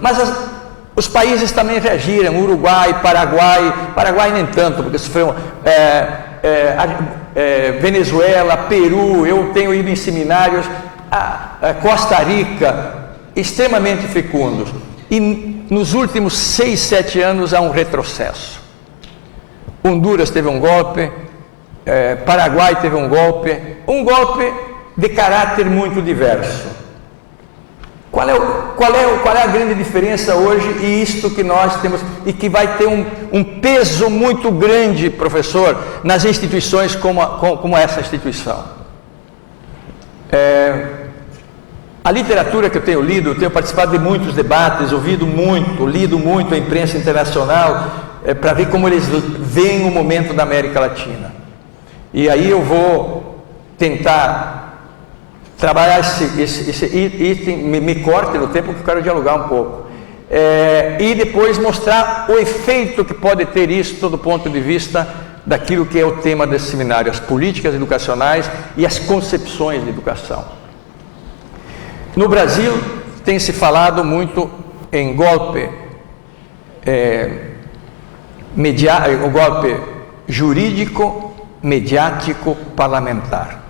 mas os países também reagiram. Uruguai, Paraguai nem tanto, porque sofreu Venezuela, Peru. Eu tenho ido em seminários, Costa Rica, extremamente fecundos, e nos últimos 6, 7 anos há um retrocesso. Honduras teve um golpe, Paraguai teve um golpe de caráter muito diverso. Qual é a grande diferença hoje e isto que nós temos e que vai ter um peso muito grande, professor, nas instituições como essa instituição? A literatura que eu tenho lido, tenho participado de muitos debates, lido muito a imprensa internacional, para ver como eles veem o momento da América Latina. E aí eu vou tentar trabalhar esse item, me corte no tempo que eu quero dialogar um pouco. E depois mostrar o efeito que pode ter isso do ponto de vista daquilo que é o tema desse seminário, as políticas educacionais e as concepções de educação. No Brasil, tem se falado muito em golpe, o golpe jurídico, mediático, parlamentar.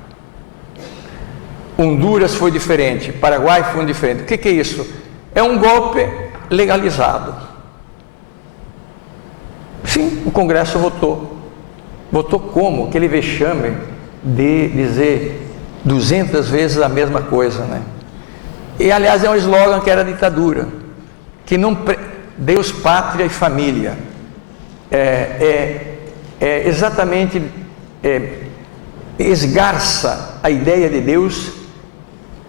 Honduras foi diferente, Paraguai foi diferente. O que é isso? É um golpe legalizado. Sim, o Congresso votou. Votou como? Aquele vexame de dizer 200 vezes a mesma coisa, né? E, aliás, é um slogan que era ditadura, que não Deus, pátria e família. Exatamente esgarça a ideia de Deus.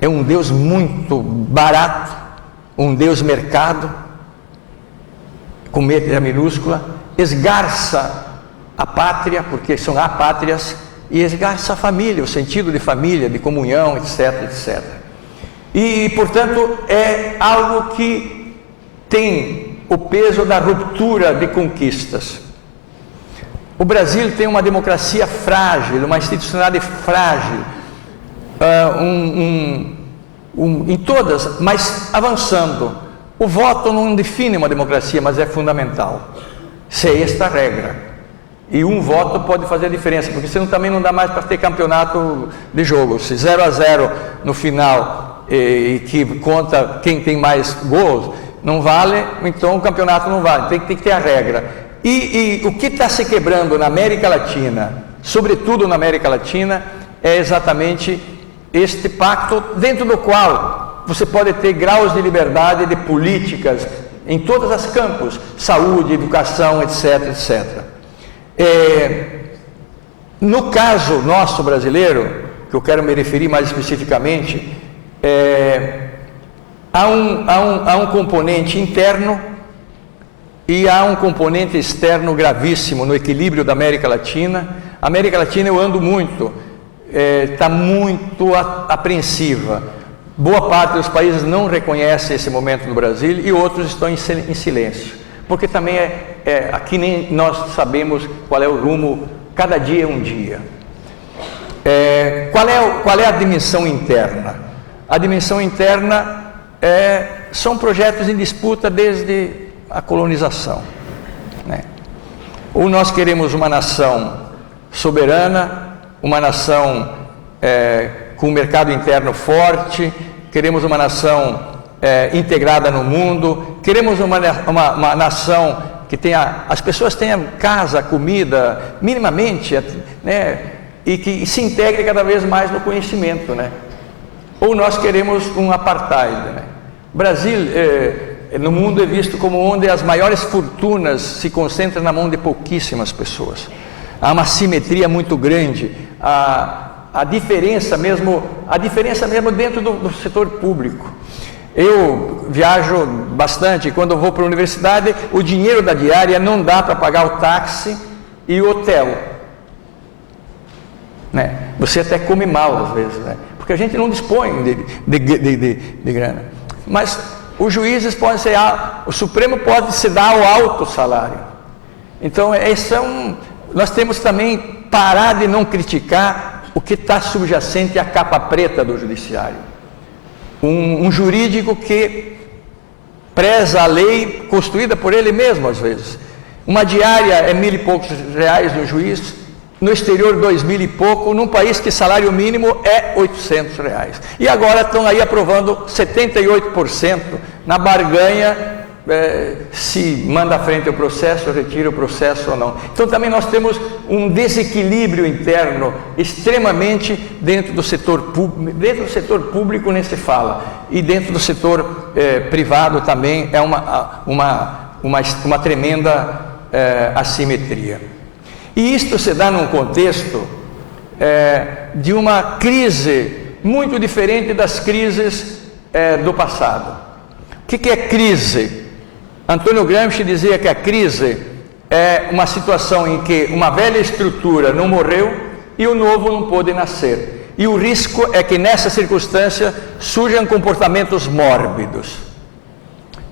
É um Deus muito barato, um Deus mercado, com letra minúscula, esgarça a pátria, porque são apátrias, e esgarça a família, o sentido de família, de comunhão, etc, etc. E, portanto, é algo que tem o peso da ruptura de conquistas. O Brasil tem uma democracia frágil, uma institucionalidade frágil, em todas, mas avançando. O voto não define uma democracia, mas é fundamental. Se é esta a regra. E um voto pode fazer a diferença, porque senão também não dá mais para ter campeonato de jogo. Se 0-0 no final e que conta quem tem mais gols, não vale, então o campeonato não vale, tem que ter a regra. E o que está se quebrando na América Latina, sobretudo na América Latina, é exatamente este pacto, dentro do qual você pode ter graus de liberdade de políticas em todos os campos, saúde, educação, etc, etc. No caso nosso brasileiro, que eu quero me referir mais especificamente, há um componente interno e há um componente externo gravíssimo no equilíbrio da América Latina. A América Latina, eu ando muito, está muito apreensiva. Boa parte dos países não reconhece esse momento no Brasil e outros estão em silêncio, porque também aqui nem nós sabemos qual é o rumo, cada dia é um dia. Qual é a dimensão interna? A dimensão interna são projetos em disputa desde a colonização, né? Ou nós queremos uma nação soberana, uma nação com um mercado interno forte, queremos uma nação integrada no mundo, queremos uma nação que as pessoas tenham casa, comida, minimamente, né? E que se integre cada vez mais no conhecimento, né? Ou nós queremos um apartheid, né? O Brasil, no mundo, é visto como onde as maiores fortunas se concentram na mão de pouquíssimas pessoas. Há uma simetria muito grande, a diferença mesmo dentro do setor público. Eu viajo bastante, quando eu vou para a universidade, o dinheiro da diária não dá para pagar o táxi e o hotel, né? Você até come mal às vezes, né? Porque a gente não dispõe de grana. Mas os juízes podem ser, o Supremo pode se dar ao alto salário. Então, nós temos também parar de não criticar o que está subjacente à capa preta do judiciário. Um jurídico que preza a lei construída por ele mesmo, às vezes. Uma diária é 1.000 e poucos reais do juiz, no exterior 2.000 e pouco, num país que salário mínimo é 800 reais. E agora estão aí aprovando 78% na barganha se manda à frente o processo, retira o processo ou não. Então também nós temos um desequilíbrio interno extremamente dentro do setor público. Dentro do setor público nem se fala, e dentro do setor privado também é uma tremenda assimetria. E isto se dá num contexto de uma crise muito diferente das crises do passado. O que é crise? Antônio Gramsci dizia que a crise é uma situação em que uma velha estrutura não morreu e o novo não pôde nascer. E o risco é que nessa circunstância surjam comportamentos mórbidos.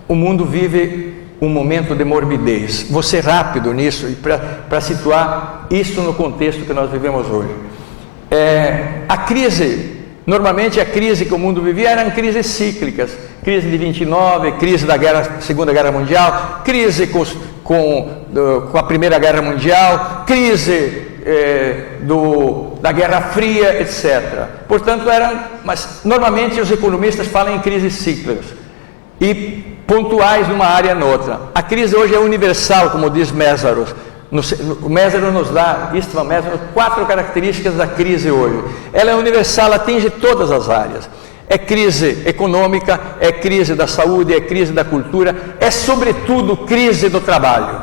O mundo vive um momento de morbidez. Vou ser rápido nisso para situar isso no contexto que nós vivemos hoje. A crise, normalmente a crise que o mundo vivia eram crises cíclicas. Crise de 29, crise da Segunda Guerra Mundial, crise com a Primeira Guerra Mundial, crise da Guerra Fria, etc. Portanto, mas normalmente os economistas falam em crises cíclicas e pontuais numa área e noutra. A crise hoje é universal, como diz Mésaros. O Mésaros nos dá, Istvan Mésaros, 4 características da crise hoje. Ela é universal, atinge todas as áreas. É crise econômica, é crise da saúde, é crise da cultura, é sobretudo crise do trabalho.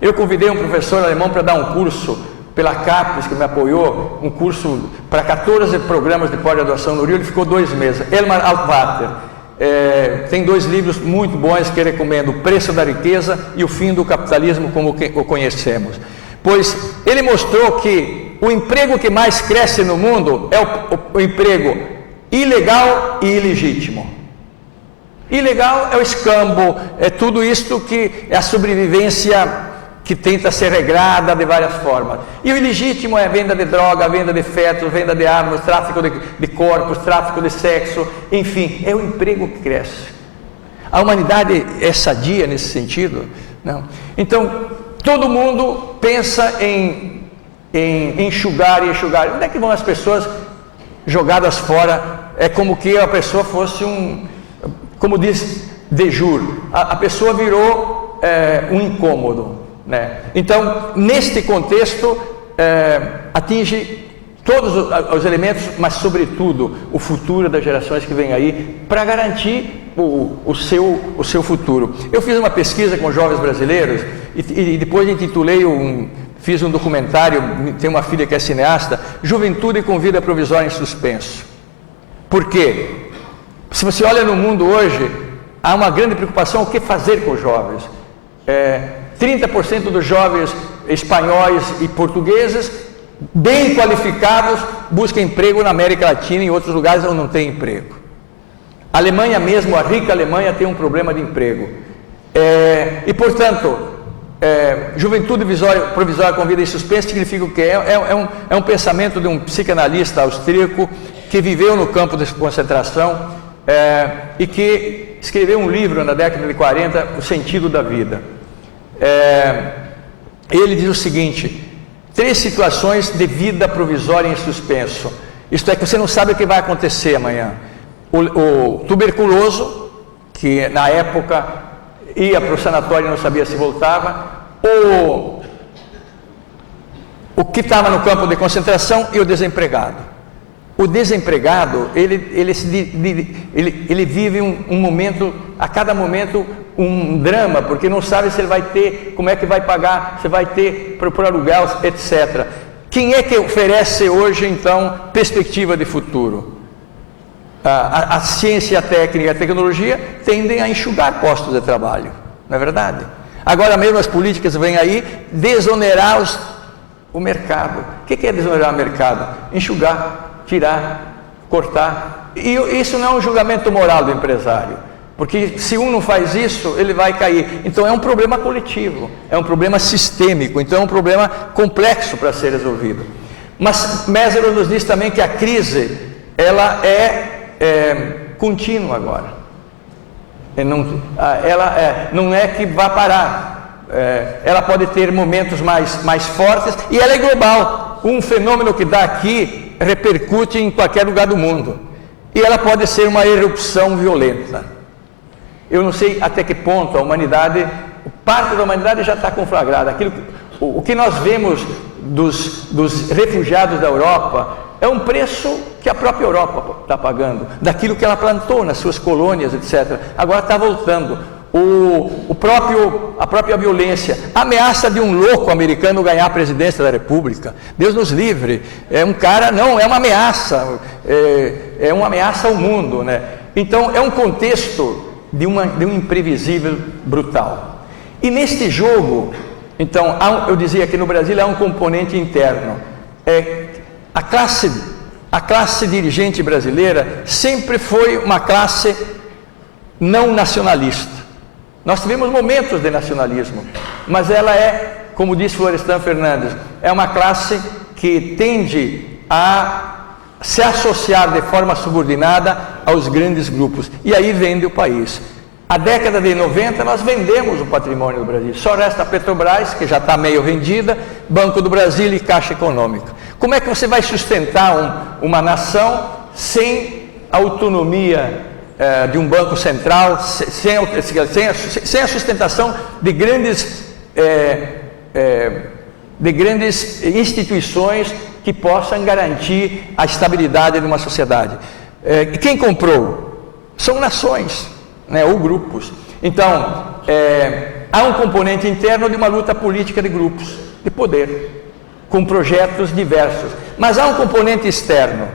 Eu convidei um professor alemão para dar um curso pela CAPES, que me apoiou, um curso para 14 programas de pós-graduação no Rio. Ele ficou 2 meses. Elmar Altvater. Tem 2 livros muito bons que eu recomendo: O Preço da Riqueza e O Fim do Capitalismo como o conhecemos. Pois ele mostrou que o emprego que mais cresce no mundo é o emprego ilegal e ilegítimo. Ilegal é o escambo, é tudo isto que é a sobrevivência que tenta ser regrada de várias formas. E o ilegítimo é a venda de droga, a venda de fetos, venda de armas, tráfico de corpos, tráfico de sexo, enfim, é o emprego que cresce. A humanidade é sadia nesse sentido? Não. Então, todo mundo pensa em enxugar e enxugar. Onde é que vão as pessoas jogadas fora? É como que a pessoa fosse como diz de jure, a pessoa virou um incômodo, né? Então, neste contexto, atinge todos os elementos, mas sobretudo o futuro das gerações que vêm aí, para garantir o seu futuro. Eu fiz uma pesquisa com jovens brasileiros e depois intitulei fiz um documentário. Tenho uma filha que é cineasta, Juventude com Vida Provisória em Suspenso. Por quê? Se você olha no mundo hoje, há uma grande preocupação: o que fazer com os jovens. 30% dos jovens espanhóis e portugueses, bem qualificados, buscam emprego na América Latina e em outros lugares onde não tem emprego. A Alemanha mesmo, a rica Alemanha, tem um problema de emprego. E, portanto, juventude provisória com vida em suspenso significa o quê? É um pensamento de um psicanalista austríaco que viveu no campo de concentração e que escreveu um livro na década de 40, O Sentido da Vida. Ele diz o seguinte: 3 situações de vida provisória em suspenso. Isto é, que você não sabe o que vai acontecer amanhã. O tuberculoso, que na época ia para o sanatório e não sabia se voltava, o que estava no campo de concentração, e o desempregado. O desempregado, ele vive um momento, a cada momento, um drama, porque não sabe se ele vai ter, como é que vai pagar, se vai ter por aluguel, etc. Quem é que oferece hoje, então, perspectiva de futuro? A ciência, a técnica e a tecnologia tendem a enxugar postos de trabalho, não é verdade? Agora mesmo as políticas vêm aí desonerar o mercado. O que é desonerar o mercado? Enxugar, tirar, cortar. E isso não é um julgamento moral do empresário, porque se um não faz isso, ele vai cair. Então é um problema coletivo, é um problema sistêmico, então é um problema complexo para ser resolvido. Mas Mésaros nos diz também que a crise, ela é contínua agora. Não é que vai parar. Ela pode ter momentos mais fortes, e ela é global. Um fenômeno que dá aqui repercute em qualquer lugar do mundo, e ela pode ser uma erupção violenta. Eu não sei até que ponto a humanidade, parte da humanidade já está conflagrada. O que nós vemos dos refugiados da Europa é um preço que a própria Europa está pagando, daquilo que ela plantou nas suas colônias, etc. Agora está voltando. A própria violência, a ameaça de um louco americano ganhar a presidência da República. Deus nos livre. É um cara, não, é uma ameaça. É uma ameaça ao mundo, né? Então, é um contexto de um imprevisível brutal. E neste jogo, então, eu dizia que no Brasil há um componente interno. A classe dirigente brasileira sempre foi uma classe não nacionalista. Nós tivemos momentos de nacionalismo, mas ela como disse Florestan Fernandes, é uma classe que tende a se associar de forma subordinada aos grandes grupos, e aí vende o país. A década de 90 nós vendemos o patrimônio do Brasil, só resta a Petrobras, que já está meio vendida, Banco do Brasil e Caixa Econômica. Como é que você vai sustentar uma nação sem autonomia de um banco central, sem a sustentação de grandes instituições que possam garantir a estabilidade de uma sociedade? E quem comprou? São nações, né, ou grupos. Então, há um componente interno de uma luta política de grupos, de poder, com projetos diversos. Mas há um componente externo,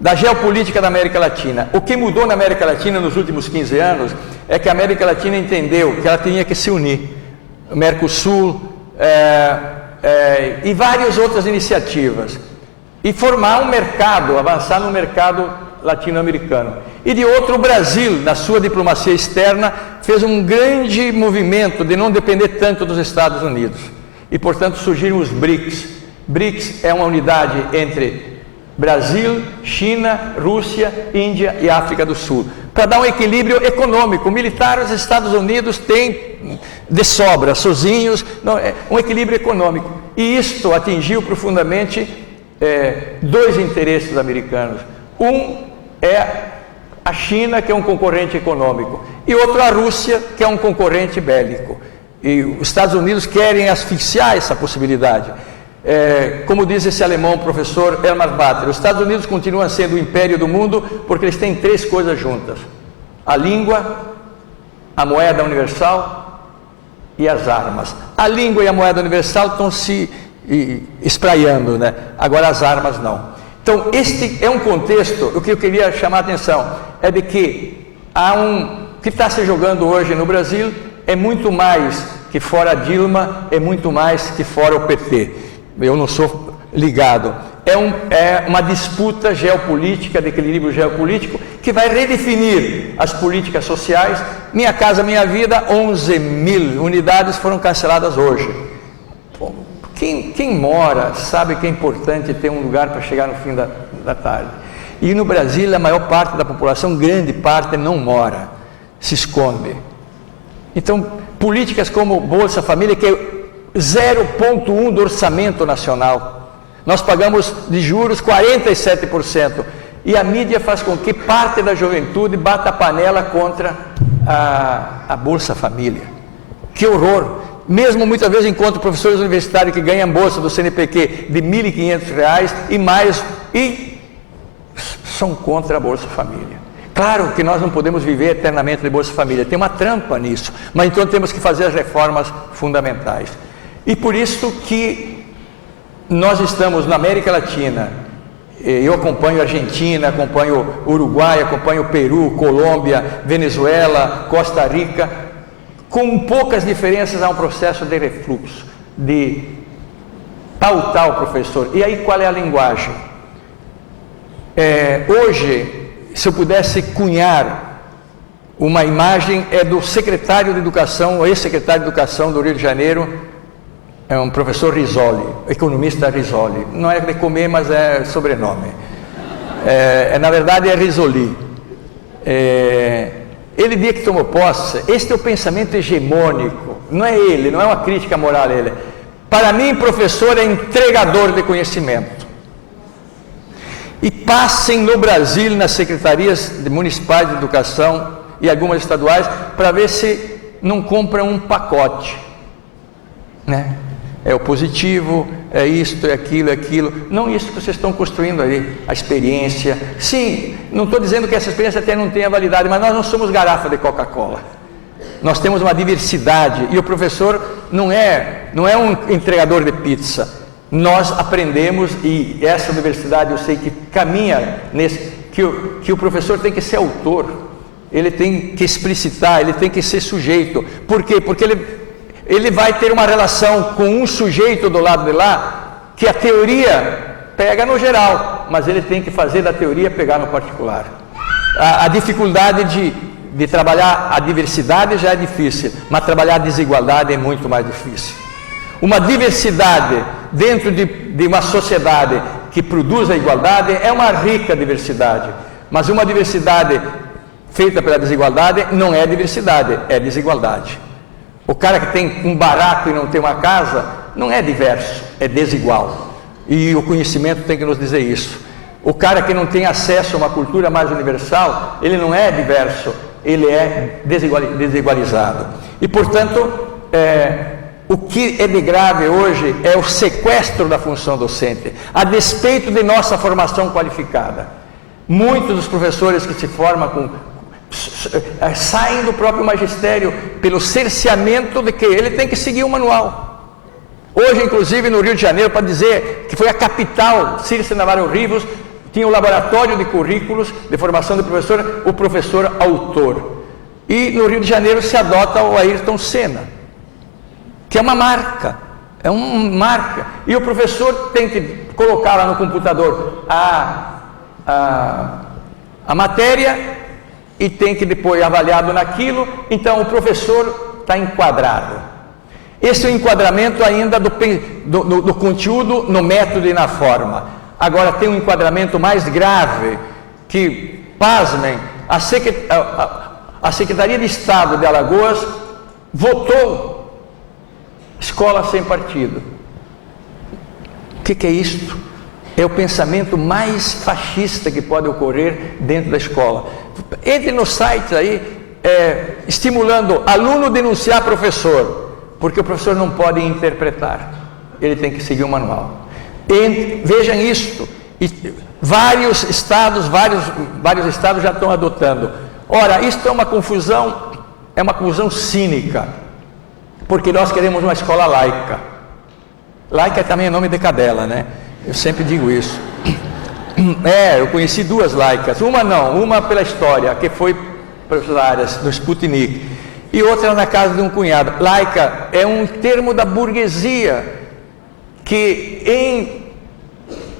da geopolítica da América Latina. O que mudou na América Latina nos últimos 15 anos é que a América Latina entendeu que ela tinha que se unir. O Mercosul e várias outras iniciativas. E formar um mercado, avançar no mercado latino-americano. E de outro, o Brasil, na sua diplomacia externa, fez um grande movimento de não depender tanto dos Estados Unidos. E, portanto, surgiram os BRICS. BRICS é uma unidade entre Brasil, China, Rússia, Índia e África do Sul, para dar um equilíbrio econômico. Militar, os Estados Unidos têm de sobra, sozinhos, um equilíbrio econômico. E isto atingiu profundamente dois interesses americanos. Um é a China, que é um concorrente econômico, e outro a Rússia, que é um concorrente bélico. E os Estados Unidos querem asfixiar essa possibilidade. Como diz esse alemão, o professor Elmar Batter, os Estados Unidos continuam sendo o império do mundo porque eles têm três coisas juntas: a língua, a moeda universal e as armas. A língua e a moeda universal estão se espraiando, né? Agora as armas não. Então, este é um contexto. O que eu queria chamar a atenção é de que o que está se jogando hoje no Brasil é muito mais que fora Dilma, é muito mais que fora o PT. Eu não sou ligado. É uma disputa geopolítica, de equilíbrio geopolítico, que vai redefinir as políticas sociais. Minha Casa Minha Vida, 11.000 unidades foram canceladas hoje. Pô, quem mora sabe que é importante ter um lugar para chegar no fim da tarde. E no Brasil, a maior parte da população, grande parte, não mora, se esconde. Então, políticas como Bolsa Família, que é 0,1% do orçamento nacional. Nós pagamos de juros 47%. E a mídia faz com que parte da juventude bata a panela contra a Bolsa Família. Que horror! Mesmo muitas vezes encontro professores universitários que ganham bolsa do CNPq de R$ 1.500 e mais, e são contra a Bolsa Família. Claro que nós não podemos viver eternamente de Bolsa Família, tem uma trampa nisso, mas então temos que fazer as reformas fundamentais. E por isso que nós estamos na América Latina, eu acompanho a Argentina, acompanho o Uruguai, acompanho o Peru, Colômbia, Venezuela, Costa Rica, com poucas diferenças. Há um processo de refluxo, de pautar o professor. E aí qual é a linguagem? Hoje, se eu pudesse cunhar uma imagem, é do secretário de Educação, o ex-secretário de Educação do Rio de Janeiro, é um professor Risoli, economista Risoli. Não é de comer, mas é sobrenome. Na verdade é Risoli. Ele, dia que tomou posse, este é o pensamento hegemônico. Não é ele, não é uma crítica moral a ele. Para mim, professor é entregador de conhecimento. E passem no Brasil, nas secretarias municipais de educação, e algumas estaduais, para ver se não compra um pacote, né? É o positivo, é isto, é aquilo, não isso que vocês estão construindo aí, a experiência. Sim, não estou dizendo que essa experiência até não tenha validade, mas nós não somos garrafa de Coca-Cola. Nós temos uma diversidade, e o professor não é um entregador de pizza. Nós aprendemos, e essa universidade eu sei que caminha nesse, que o professor tem que ser autor, ele tem que explicitar, ele tem que ser sujeito. Por quê? Porque ele vai ter uma relação com um sujeito do lado de lá, que a teoria pega no geral, mas ele tem que fazer da teoria pegar no particular. A dificuldade de trabalhar a diversidade já é difícil, mas trabalhar a desigualdade é muito mais difícil. Uma diversidade dentro de uma sociedade que produz a igualdade é uma rica diversidade, mas uma diversidade feita pela desigualdade não é diversidade, é desigualdade. O cara que tem um baraco e não tem uma casa não é diverso, é desigual. E o conhecimento tem que nos dizer isso. O cara que não tem acesso a uma cultura mais universal, ele não é diverso, ele é desigualizado. E, portanto, o que é de grave hoje é o sequestro da função docente, a despeito de nossa formação qualificada. Muitos dos professores que se formam saem do próprio magistério pelo cerceamento de que ele tem que seguir o manual. Hoje, inclusive, no Rio de Janeiro, para dizer que foi a capital, Circe Navarro Rivos, tinha o laboratório de currículos de formação de professor, o professor autor. E no Rio de Janeiro se adota o Ayrton Senna, que é uma marca, e o professor tem que colocar lá no computador a matéria e tem que depois avaliado naquilo. Então o professor está enquadrado. Esse é o enquadramento ainda do conteúdo no método e na forma. Agora tem um enquadramento mais grave, que, pasmem, a Secretaria de Estado de Alagoas votou escola sem partido. O que é isto? É o pensamento mais fascista que pode ocorrer dentro da escola. Entre nos sites aí, estimulando aluno denunciar professor, porque o professor não pode interpretar, ele tem que seguir o manual. Vejam isto, vários estados já estão adotando. Ora, isto é uma confusão cínica, porque nós queremos uma escola laica. Laica também é nome de cadela, né? Eu sempre digo isso. Eu conheci duas laicas, uma pela história, que foi para as áreas do Sputnik, e outra na casa de um cunhado. Laica é um termo da burguesia, que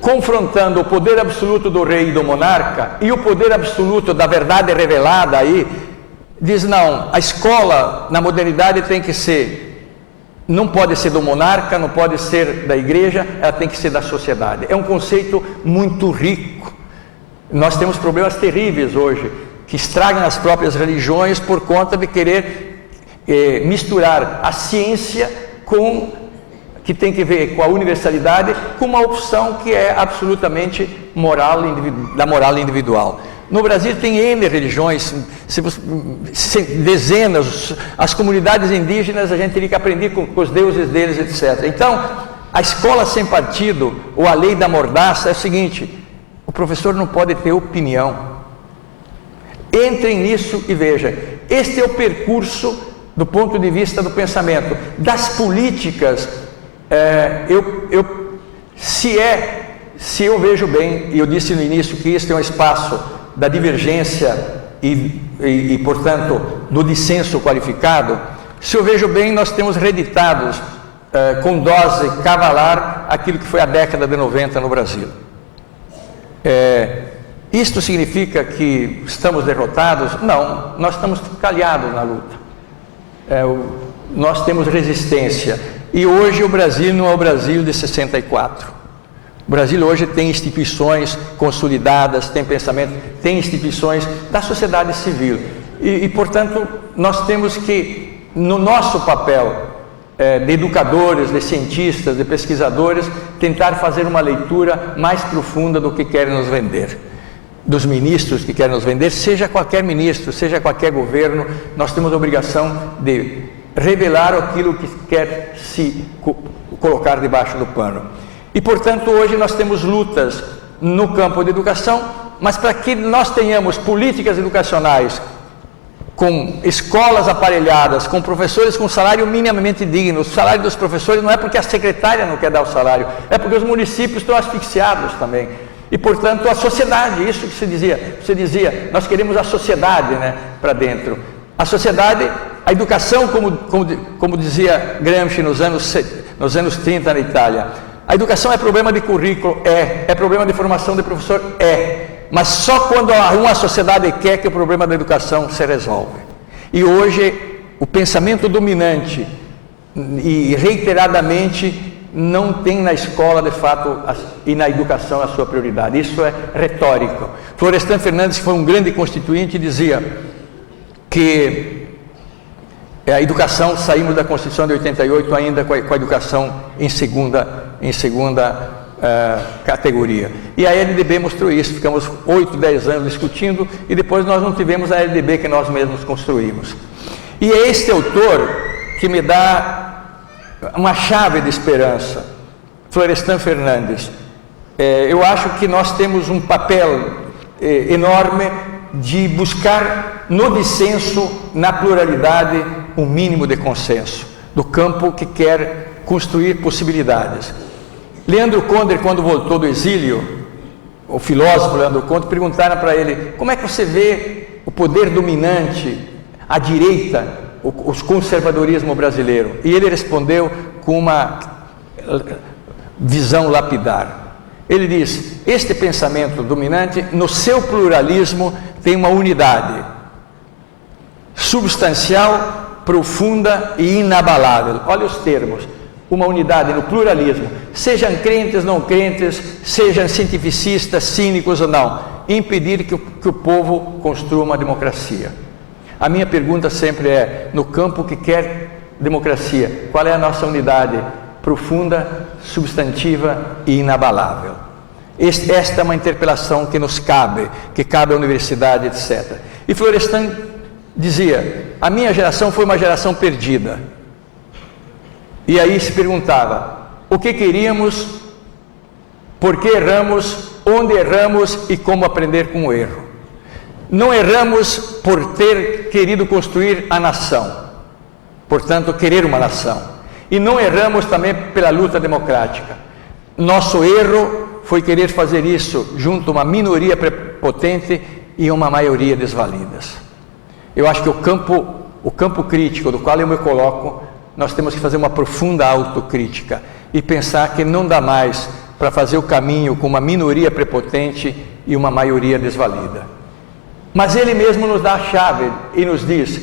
confrontando o poder absoluto do rei e do monarca, e o poder absoluto da verdade revelada aí, diz não, a escola na modernidade tem que ser, não pode ser do monarca, não pode ser da igreja, ela tem que ser da sociedade. É um conceito muito rico. Nós temos problemas terríveis hoje, que estragam as próprias religiões por conta de querer misturar a ciência que tem que ver com a universalidade, com uma opção que é absolutamente da moral individual. No Brasil tem N religiões, dezenas, as comunidades indígenas a gente teria que aprender com os deuses deles, etc. Então, a escola sem partido, ou a lei da mordaça, é o seguinte: o professor não pode ter opinião. Entrem nisso e vejam, este é o percurso do ponto de vista do pensamento, das políticas. Se eu vejo bem, e eu disse no início que este é um espaço da divergência e portanto, do dissenso qualificado, se eu vejo bem, nós temos reeditados com dose cavalar aquilo que foi a década de 90 no Brasil. Isto significa que estamos derrotados? Não, nós estamos calhados na luta. Nós temos resistência. E hoje o Brasil não é o Brasil de 64. O Brasil hoje tem instituições consolidadas, tem pensamento, tem instituições da sociedade civil. E portanto, nós temos que, no nosso papel de educadores, de cientistas, de pesquisadores, tentar fazer uma leitura mais profunda do que querem nos vender. dos ministros que querem nos vender, seja qualquer ministro, seja qualquer governo, nós temos a obrigação de revelar aquilo que quer se colocar debaixo do pano. E, portanto, hoje nós temos lutas no campo da educação, mas para que nós tenhamos políticas educacionais com escolas aparelhadas, com professores com salário minimamente digno. O salário dos professores não é porque a secretária não quer dar o salário, é porque os municípios estão asfixiados também. E, portanto, a sociedade, isso que você dizia, nós queremos a sociedade, né, para dentro. A sociedade, a educação, como dizia Gramsci nos anos 30 na Itália, a educação é problema de currículo, é problema de formação de professor, mas só quando uma sociedade quer que o problema da educação se resolve. E hoje, o pensamento dominante, e reiteradamente, não tem na escola, de fato, e na educação a sua prioridade. Isso é retórico. Florestan Fernandes, que foi um grande constituinte, dizia que a educação, saímos da Constituição de 88 ainda com a educação em segunda categoria. E a LDB mostrou isso, ficamos 8, 10 anos discutindo e depois nós não tivemos a LDB que nós mesmos construímos. E é este autor que me dá uma chave de esperança, Florestan Fernandes. Eu acho que nós temos um papel enorme de buscar no dissenso, na pluralidade, um mínimo de consenso, do campo que quer construir possibilidades. Leandro Conde, quando voltou do exílio, o filósofo Leandro Conde, perguntaram para ele: como é que você vê o poder dominante, a direita, o conservadorismo brasileiro? E ele respondeu com uma visão lapidar. Ele diz: este pensamento dominante, no seu pluralismo, tem uma unidade substancial, profunda e inabalável. Olha os termos. Uma unidade no pluralismo, sejam crentes, não crentes, sejam cientificistas, cínicos ou não, impedir que o povo construa uma democracia. A minha pergunta sempre é, no campo que quer democracia, qual é a nossa unidade profunda, substantiva e inabalável? Esta é uma interpelação que nos cabe, que cabe à universidade, etc. E Florestan dizia: a minha geração foi uma geração perdida. E aí se perguntava: o que queríamos, por que erramos, onde erramos e como aprender com o erro. Não erramos por ter querido construir a nação, portanto, querer uma nação. E não erramos também pela luta democrática. Nosso erro foi querer fazer isso junto a uma minoria prepotente e uma maioria desvalidas. Eu acho que o campo crítico do qual eu me coloco, nós temos que fazer uma profunda autocrítica e pensar que não dá mais para fazer o caminho com uma minoria prepotente e uma maioria desvalida. Mas ele mesmo nos dá a chave e nos diz: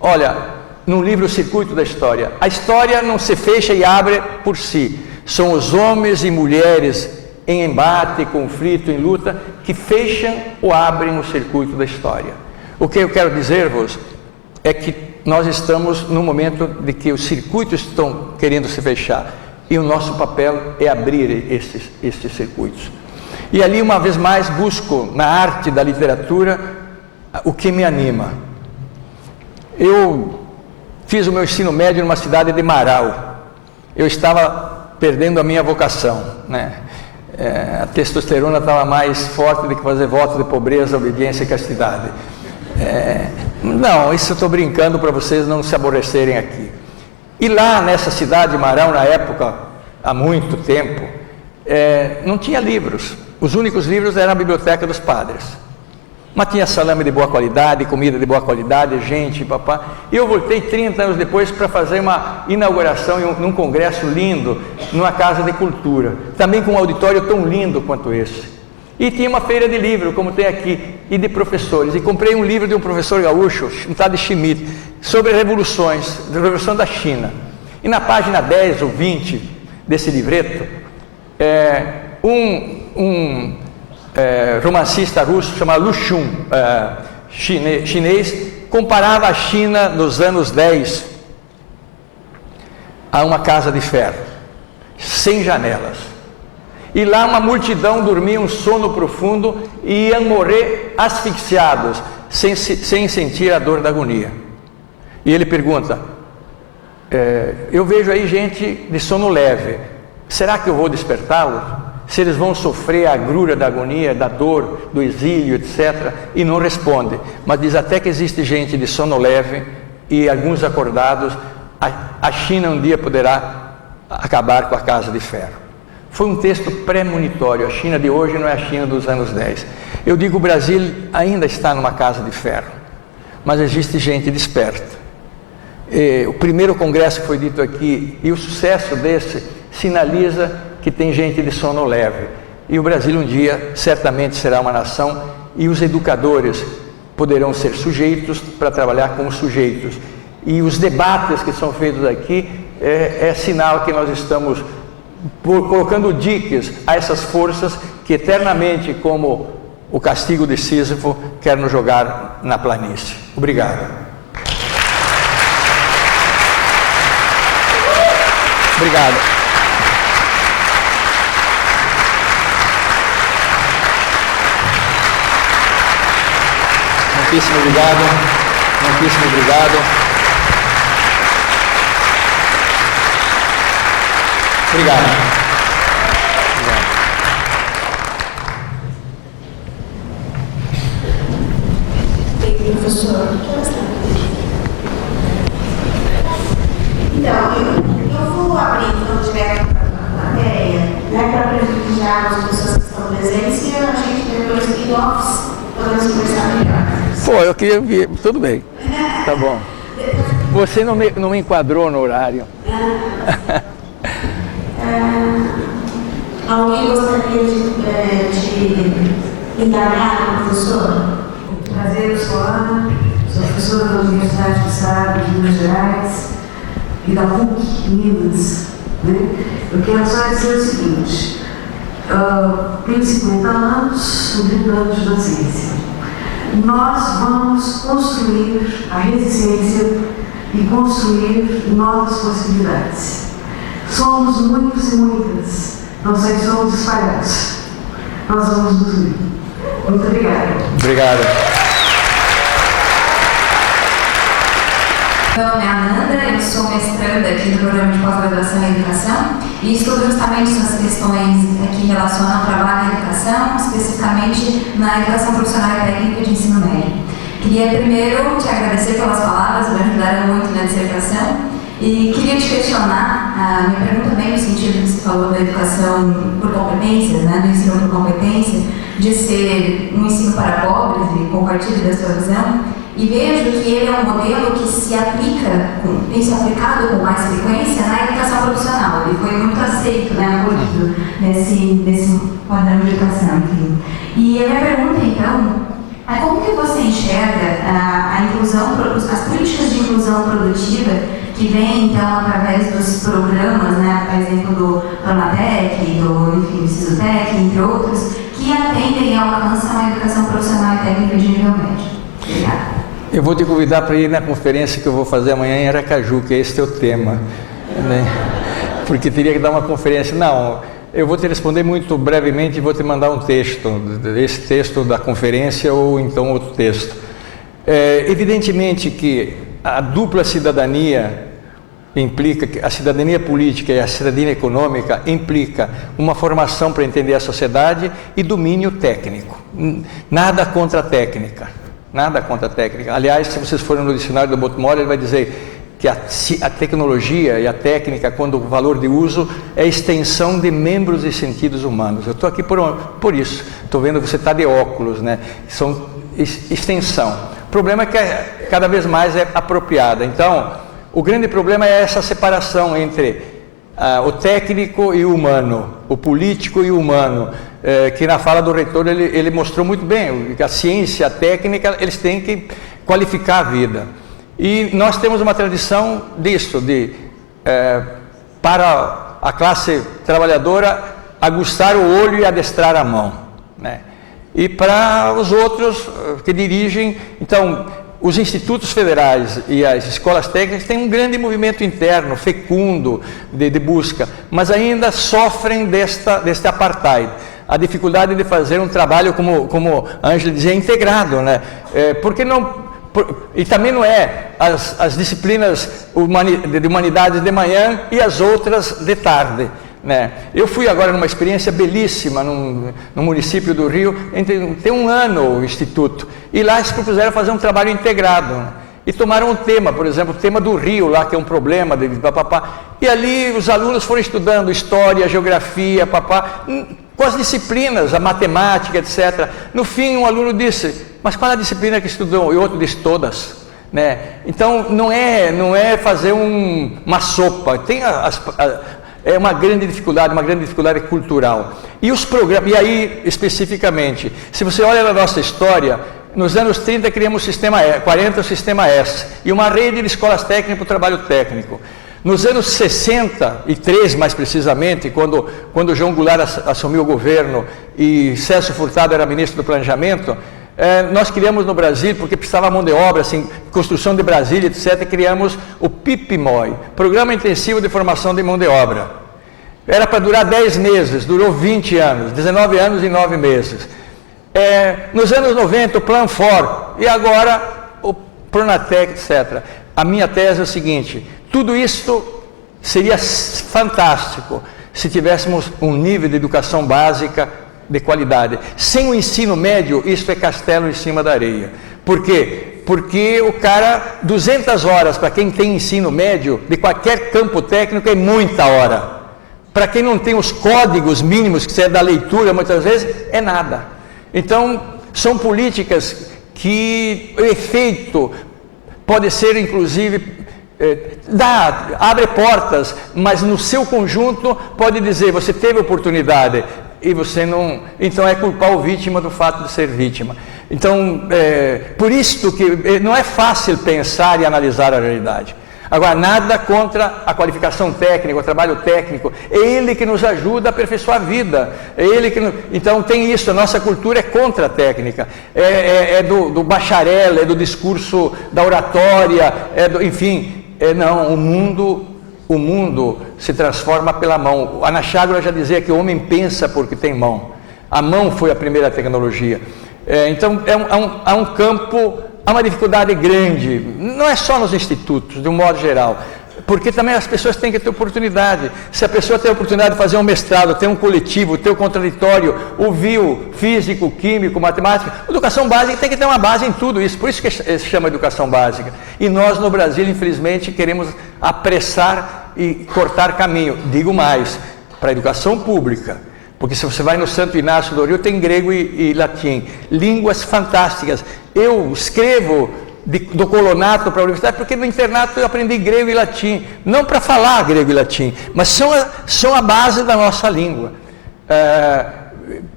olha, no livro O Circuito da História, a história não se fecha e abre por si, são os homens e mulheres em embate, conflito, em luta, que fecham ou abrem o circuito da história. O que eu quero dizer-vos é que nós estamos num momento de que os circuitos estão querendo se fechar e o nosso papel é abrir estes circuitos. E ali, uma vez mais, busco na arte da literatura o que me anima. Eu fiz o meu ensino médio numa cidade de Marau. Eu estava perdendo a minha vocação, né? A testosterona estava mais forte do que fazer voto de pobreza, obediência e castidade. Não, isso eu estou brincando para vocês não se aborrecerem aqui. E lá nessa cidade de Marau, na época, há muito tempo, não tinha livros. Os únicos livros eram a biblioteca dos padres. Mas tinha salame de boa qualidade, comida de boa qualidade, gente, papá. E eu voltei 30 anos depois para fazer uma inauguração num congresso lindo, numa casa de cultura, também com um auditório tão lindo quanto esse. E tinha uma feira de livro, como tem aqui, e de professores. E comprei um livro de um professor gaúcho, um tal de Schmidt, sobre revoluções, a Revolução da China. E na página 10 ou 20 desse livreto, romancista russo chamado Lu Xun, chinês, comparava a China nos anos 10 a uma casa de ferro, sem janelas. E lá uma multidão dormia um sono profundo e iam morrer asfixiados, sem sentir a dor da agonia. E ele pergunta, eu vejo aí gente de sono leve, será que eu vou despertá-los? Se eles vão sofrer a agrura da agonia, da dor, do exílio, etc. E não responde, mas diz até que existe gente de sono leve e alguns acordados, a China um dia poderá acabar com a casa de ferro. Foi um texto premonitório. A China de hoje não é a China dos anos 10. Eu digo, o Brasil ainda está numa casa de ferro, mas existe gente desperta. O primeiro congresso que foi dito aqui, e o sucesso desse, sinaliza que tem gente de sono leve. E o Brasil um dia certamente será uma nação, e os educadores poderão ser sujeitos para trabalhar com os sujeitos. E os debates que são feitos aqui é sinal que nós estamos colocando diques a essas forças que eternamente, como o castigo de Sísifo, quer nos jogar na planície. Obrigado. Obrigado. Muitíssimo obrigado. Muitíssimo obrigado. Obrigado. Bem, professor. Então, eu vou abrir então direto para a plateia, né, para privilegiar as pessoas que estão presentes e a gente depois em office podemos conversar melhor. Pô, eu queria vir. Tudo bem. Tá bom. Você não me enquadrou no horário. Alguém gostaria de indagar, professor? Prazer, eu sou Ana, sou professora da Universidade do Estado de Minas Gerais e da PUC, Minas. Né? Eu quero só dizer o seguinte, tenho 50 anos, sou 30 anos de docência. Nós vamos construir a resistência e construir novas possibilidades. Somos muitos e muitas, não sei se somos espalhados. Nós vamos nos unir. Muito obrigada. Obrigado. Meu nome é Ananda, eu sou mestranda aqui no programa de pós-graduação em educação e estudo justamente essas questões que relacionam ao trabalho e educação, especificamente na educação profissional e técnica de ensino médio. Queria primeiro te agradecer pelas palavras, me ajudaram muito na dissertação e queria te questionar, a minha pergunta bem no sentido que você falou da educação por competências, né, do ensino por competência, de ser um ensino para pobres e compartilho da sua visão. E vejo que ele é um modelo que se aplica, tem se aplicado com mais frequência na educação profissional. Ele foi muito aceito, né, acolhido nesse padrão de educação. Enfim. E a minha pergunta, então, é como que você enxerga a inclusão, as políticas de inclusão produtiva que vêm, então, através dos programas, né, por exemplo, do Pronatec, do Sisutec, entre outros, que atendem e alcançam a educação profissional e técnica de nível médio. Obrigada. Eu vou te convidar para ir na conferência que eu vou fazer amanhã em Aracaju, que esse é o tema, né? Porque teria que dar uma conferência. Não, eu vou te responder muito brevemente e vou te mandar um texto, esse texto da conferência ou então outro texto. Evidentemente que a dupla cidadania implica, que a cidadania política e a cidadania econômica implica uma formação para entender a sociedade e domínio técnico. Nada contra a técnica. Nada contra a técnica. Aliás, se vocês forem no dicionário do Botmore, ele vai dizer que a tecnologia e a técnica, quando o valor de uso, é extensão de membros e sentidos humanos. Eu estou aqui por isso. Estou vendo que você está de óculos, né? São extensão. O problema é que cada vez mais é apropriada. Então, o grande problema é essa separação entre o técnico e o humano, o político e o humano, que na fala do reitor ele mostrou muito bem, que a ciência, a técnica, eles têm que qualificar a vida. E nós temos uma tradição disso, para a classe trabalhadora, aguçar o olho e adestrar a mão, né? E para os outros que dirigem, então, os institutos federais e as escolas técnicas têm um grande movimento interno, fecundo, de busca, mas ainda sofrem deste apartheid. A dificuldade de fazer um trabalho, como a Ângela dizia, integrado, né? Porque não... E também não é as disciplinas de humanidades de manhã e as outras de tarde, né? Eu fui agora numa experiência belíssima no município do Rio, tem um ano o instituto, e lá eles propuseram fazer um trabalho integrado, né? E tomaram um tema, por exemplo, o tema do rio lá, que é um problema, e ali os alunos foram estudando história, geografia, com as disciplinas, a matemática, etc. No fim, um aluno disse: mas qual é a disciplina que estudou? E o outro disse: todas, né? Então, não é fazer uma sopa, tem é uma grande dificuldade cultural. E os programas, e aí especificamente, se você olha na nossa história, nos anos 30 criamos o sistema 40 o sistema S, e uma rede de escolas técnicas para o trabalho técnico. Nos anos 63, mais precisamente, quando João Goulart assumiu o governo e Celso Furtado era ministro do Planejamento, nós criamos no Brasil, porque precisava mão de obra, assim, construção de Brasília, etc., criamos o PIPMOI, Programa Intensivo de Formação de Mão de Obra. Era para durar 10 meses, durou 20 anos, 19 anos e 9 meses. Nos anos 90, o Plan For, e agora o Pronatec, etc. A minha tese é o seguinte: tudo isso seria fantástico se tivéssemos um nível de educação básica de qualidade. Sem o ensino médio, isso é castelo em cima da areia. Por quê? Porque o cara, 200 horas para quem tem ensino médio, de qualquer campo técnico, é muita hora. Para quem não tem os códigos mínimos, que é da leitura, muitas vezes, é nada. Então, são políticas que o efeito pode ser, inclusive, abre portas, mas no seu conjunto pode dizer: você teve oportunidade e você não... Então é culpar o vítima do fato de ser vítima. Então, por isso que não é fácil pensar e analisar a realidade. Agora, nada contra a qualificação técnica, o trabalho técnico. É ele que nos ajuda a aperfeiçoar a vida. Então tem isso, a nossa cultura é contra a técnica. Do bacharel, é do discurso, da oratória, enfim. Não, o mundo se transforma pela mão. Anaxágoras já dizia que o homem pensa porque tem mão. A mão foi a primeira tecnologia. Então há um campo... Há uma dificuldade grande, não é só nos institutos, de um modo geral, porque também as pessoas têm que ter oportunidade. Se a pessoa tem a oportunidade de fazer um mestrado, ter um coletivo, ter um contraditório, ouvir o físico, químico, matemática, educação básica tem que ter uma base em tudo isso, por isso que se chama educação básica. E nós no Brasil, infelizmente, queremos apressar e cortar caminho. Digo mais, para a educação pública. Porque se você vai no Santo Inácio do Rio, tem grego e latim, línguas fantásticas. Eu escrevo do colonato para a universidade, porque no internato eu aprendi grego e latim, não para falar grego e latim, mas são a base da nossa língua.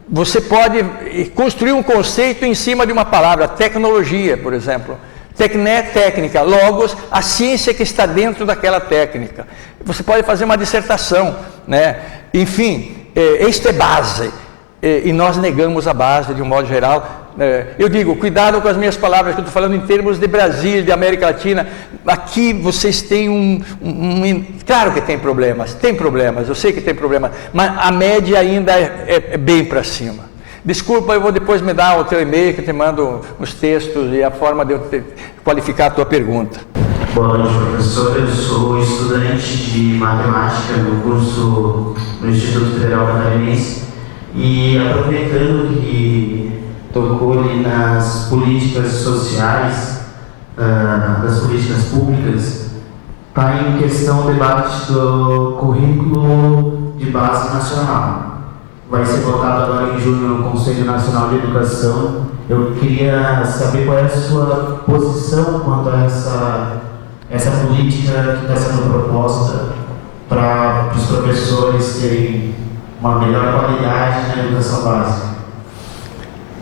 Você pode construir um conceito em cima de uma palavra, tecnologia, por exemplo. Tecné, técnica, logos, a ciência que está dentro daquela técnica. Você pode fazer uma dissertação, né? Enfim, isto é base, e nós negamos a base de um modo geral. Eu digo, cuidado com as minhas palavras, que eu estou falando em termos de Brasil, de América Latina. Aqui vocês têm claro que tem problemas, eu sei que tem problemas, mas a média ainda é bem para cima. Desculpa, eu vou depois me dar o teu e-mail, que eu te mando os textos e a forma de eu qualificar a tua pergunta. Boa noite, professor. Eu sou estudante de matemática no curso no Instituto Federal Catarinense, e aproveitando que tocou ali nas políticas sociais, das políticas públicas, está em questão o debate do currículo de base nacional. Vai ser votado agora em junho no Conselho Nacional de Educação. Eu queria saber qual é a sua posição quanto a essa política que está sendo proposta para os professores terem uma melhor qualidade na educação básica.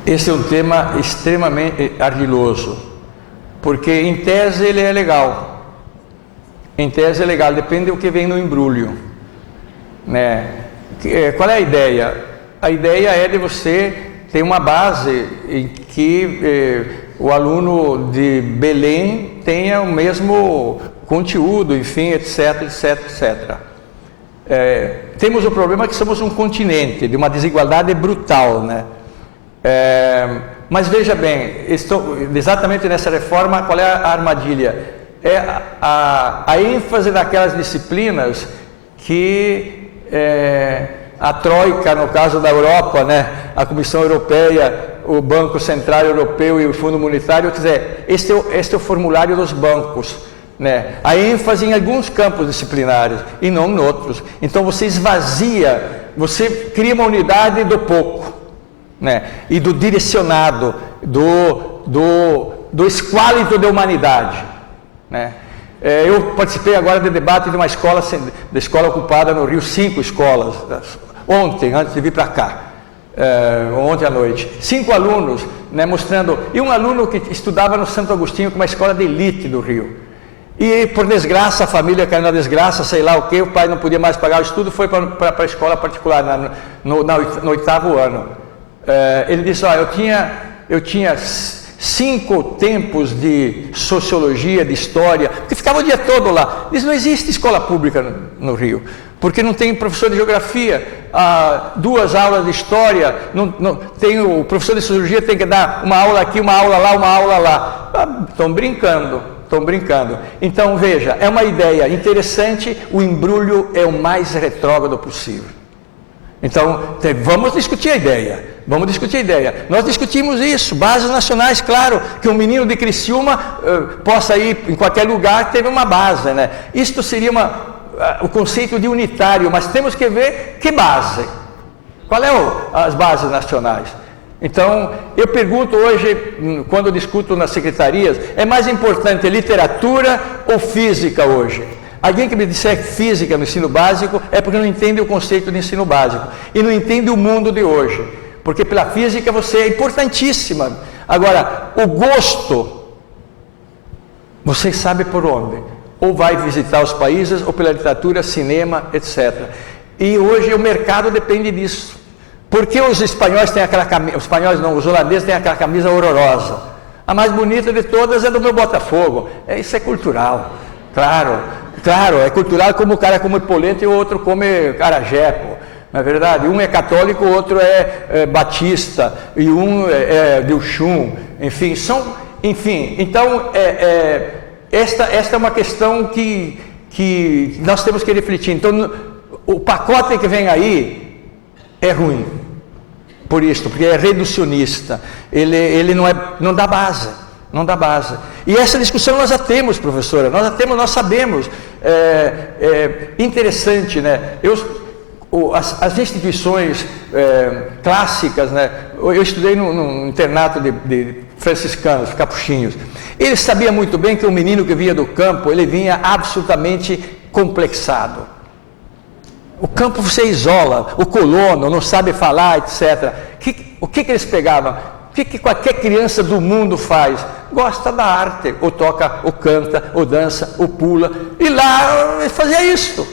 Esse é um tema extremamente ardiloso, porque em tese ele é legal. Em tese é legal, depende do que vem no embrulho, né? Qual é a ideia? A ideia é de você ter uma base em que o aluno de Belém tenha o mesmo conteúdo, enfim, etc, etc, etc. Temos o problema que somos um continente de uma desigualdade brutal, né? Mas veja bem, exatamente nessa reforma, qual é a armadilha? É a ênfase naquelas disciplinas que a Troika, no caso da Europa, né, a Comissão Europeia, o Banco Central Europeu e o Fundo Monetário, quer dizer, este é o formulário dos bancos, né? A ênfase em alguns campos disciplinares e não em outros. Então você esvazia, você cria uma unidade do pouco, né? E do direcionado, do esquálito da humanidade, né? Eu participei agora de debate de uma escola, da escola ocupada no Rio, 5 escolas, ontem, antes de vir para cá, ontem à noite, 5 alunos, né, mostrando, e um aluno que estudava no Santo Agostinho, que é uma escola de elite do Rio, e por desgraça, a família caiu na desgraça, sei lá o que, o pai não podia mais pagar o estudo, foi para a escola particular, no 8º ano. Ele disse, eu tinha 5 tempos de sociologia, de história, porque ficava o dia todo lá. Diz, não existe escola pública no Rio, porque não tem professor de geografia, 2 aulas de história, não tem o professor de sociologia tem que dar uma aula aqui, uma aula lá, uma aula lá. Estão brincando. Então veja, é uma ideia interessante, o embrulho é o mais retrógrado possível. Então, vamos discutir a ideia. Nós discutimos isso, bases nacionais, claro, que um menino de Criciúma possa ir em qualquer lugar, teve uma base, né? Isto seria o conceito de unitário, mas temos que ver que base. Qual é as bases nacionais? Então, eu pergunto hoje, quando eu discuto nas secretarias, é mais importante literatura ou física hoje? Alguém que me disser física no ensino básico é porque não entende o conceito de ensino básico e não entende o mundo de hoje, porque pela física você é importantíssima. Agora, o gosto, você sabe por onde? Ou vai visitar os países, ou pela literatura, cinema, etc. E hoje o mercado depende disso. Porque os espanhóis têm aquela camisa, os holandeses têm aquela camisa horrorosa. A mais bonita de todas é do meu Botafogo. Isso é cultural, claro, é cultural, como o cara come polenta e o outro come acarajé, pô. Não é verdade? Um é católico, o outro é batista, e um é de Uxum, enfim, então, esta é uma questão que nós temos que refletir. Então, o pacote que vem aí é ruim, porque é reducionista, ele não dá base. E essa discussão nós já temos, professora, nós sabemos. Interessante, né? As instituições clássicas, né? Eu estudei num internato de franciscanos, capuchinhos. Eles sabiam muito bem que o menino que vinha do campo, ele vinha absolutamente complexado. O campo você isola, o colono não sabe falar, etc. O que eles pegavam? O que qualquer criança do mundo faz? Gosta da arte, ou toca, ou canta, ou dança, ou pula. E lá fazia isso.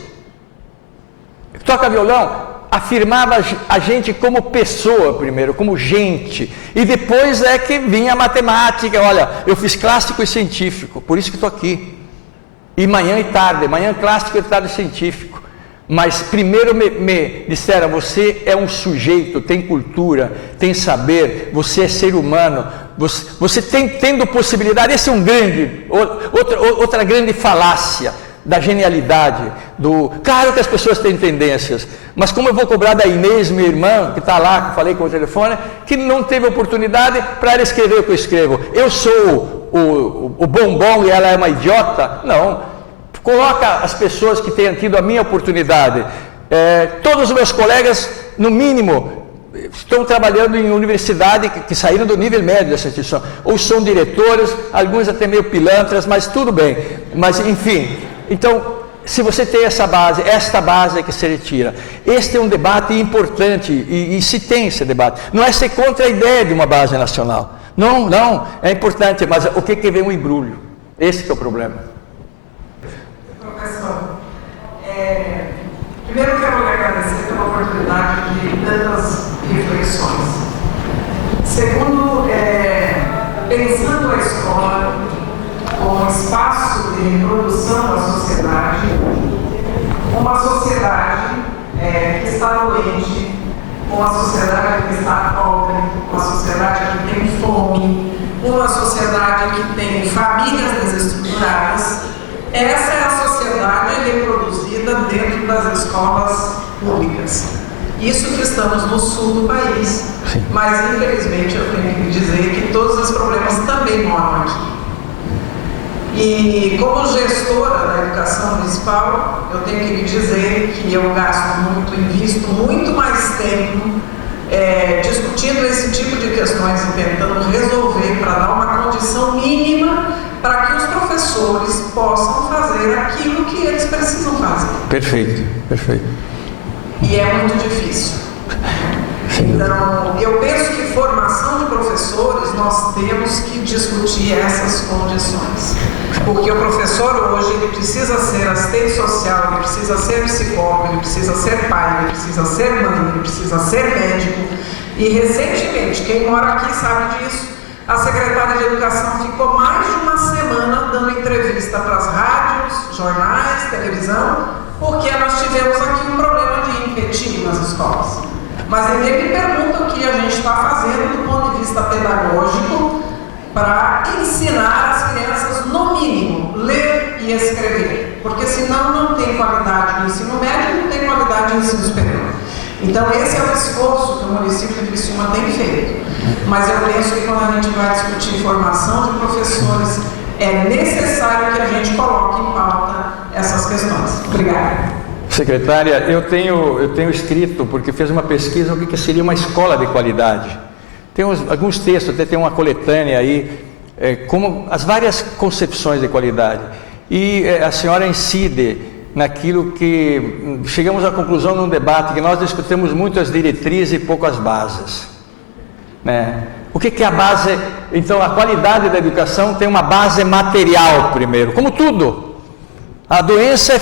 Toca violão, afirmava a gente como pessoa primeiro, como gente. E depois é que vinha a matemática. Olha, eu fiz clássico e científico, por isso que estou aqui. E manhã e tarde, manhã clássico e tarde científico. Mas primeiro me disseram, você é um sujeito, tem cultura, tem saber, você é ser humano, você tendo possibilidade, esse é outra grande falácia da genialidade, claro que as pessoas têm tendências, mas como eu vou cobrar da Inês, minha irmã, que está lá, que falei com o telefone, que não teve oportunidade para ela escrever o que eu escrevo, eu sou o bombom e ela é uma idiota? Não. Coloca as pessoas que tenham tido a minha oportunidade. Todos os meus colegas, no mínimo, estão trabalhando em universidade que saíram do nível médio dessa instituição. Ou são diretores, alguns até meio pilantras, mas tudo bem. Mas, enfim, então, se você tem essa base, esta base é que se retira. Este é um debate importante e se tem esse debate. Não é ser contra a ideia de uma base nacional. Não, é importante, mas o que vem o embrulho? Esse que é o problema. Professor, primeiro quero lhe agradecer pela oportunidade de tantas reflexões. Segundo, pensando escola como espaço de reprodução da sociedade, uma sociedade que está doente, uma sociedade que está pobre, uma sociedade que tem fome, uma sociedade que tem famílias desestruturadas. Essa é a sociedade reproduzida dentro das escolas públicas. Isso que estamos no sul do país, mas infelizmente eu tenho que dizer que todos os problemas também moram aqui. E como gestora da educação municipal, eu tenho que lhe dizer que eu gasto muito, invisto muito mais tempo discutindo esse tipo de questões e tentando resolver para dar uma condição mínima para que os professores possam fazer aquilo que eles precisam fazer. Perfeito, perfeito. E é muito difícil. Então, eu penso que formação de professores, nós temos que discutir essas condições. Porque o professor hoje, ele precisa ser assistente social, ele precisa ser psicólogo, ele precisa ser pai, ele precisa ser mãe, ele precisa ser médico. E recentemente, quem mora aqui sabe disso, a secretária de Educação ficou mais de uma semana dando entrevista para as rádios, jornais, televisão, porque nós tivemos aqui um problema de impetio nas escolas. Mas ninguém me pergunta o que a gente está fazendo do ponto de vista pedagógico para ensinar as crianças, no mínimo, ler e escrever. Porque senão não tem qualidade no ensino médio, não tem qualidade no ensino superior. Então esse é o esforço que o município de Criciúma tem feito. Mas eu penso que quando a gente vai discutir formação de professores, é necessário que a gente coloque em pauta essas questões. Obrigada. Secretária, eu tenho escrito, porque fez uma pesquisa, o que seria uma escola de qualidade. Tem alguns textos, até tem uma coletânea aí, como as várias concepções de qualidade. E a senhora incide naquilo que chegamos à conclusão num debate, que nós discutimos muito as diretrizes e pouco as bases. Né? O que é a base? Então, a qualidade da educação tem uma base material primeiro, como tudo. A doença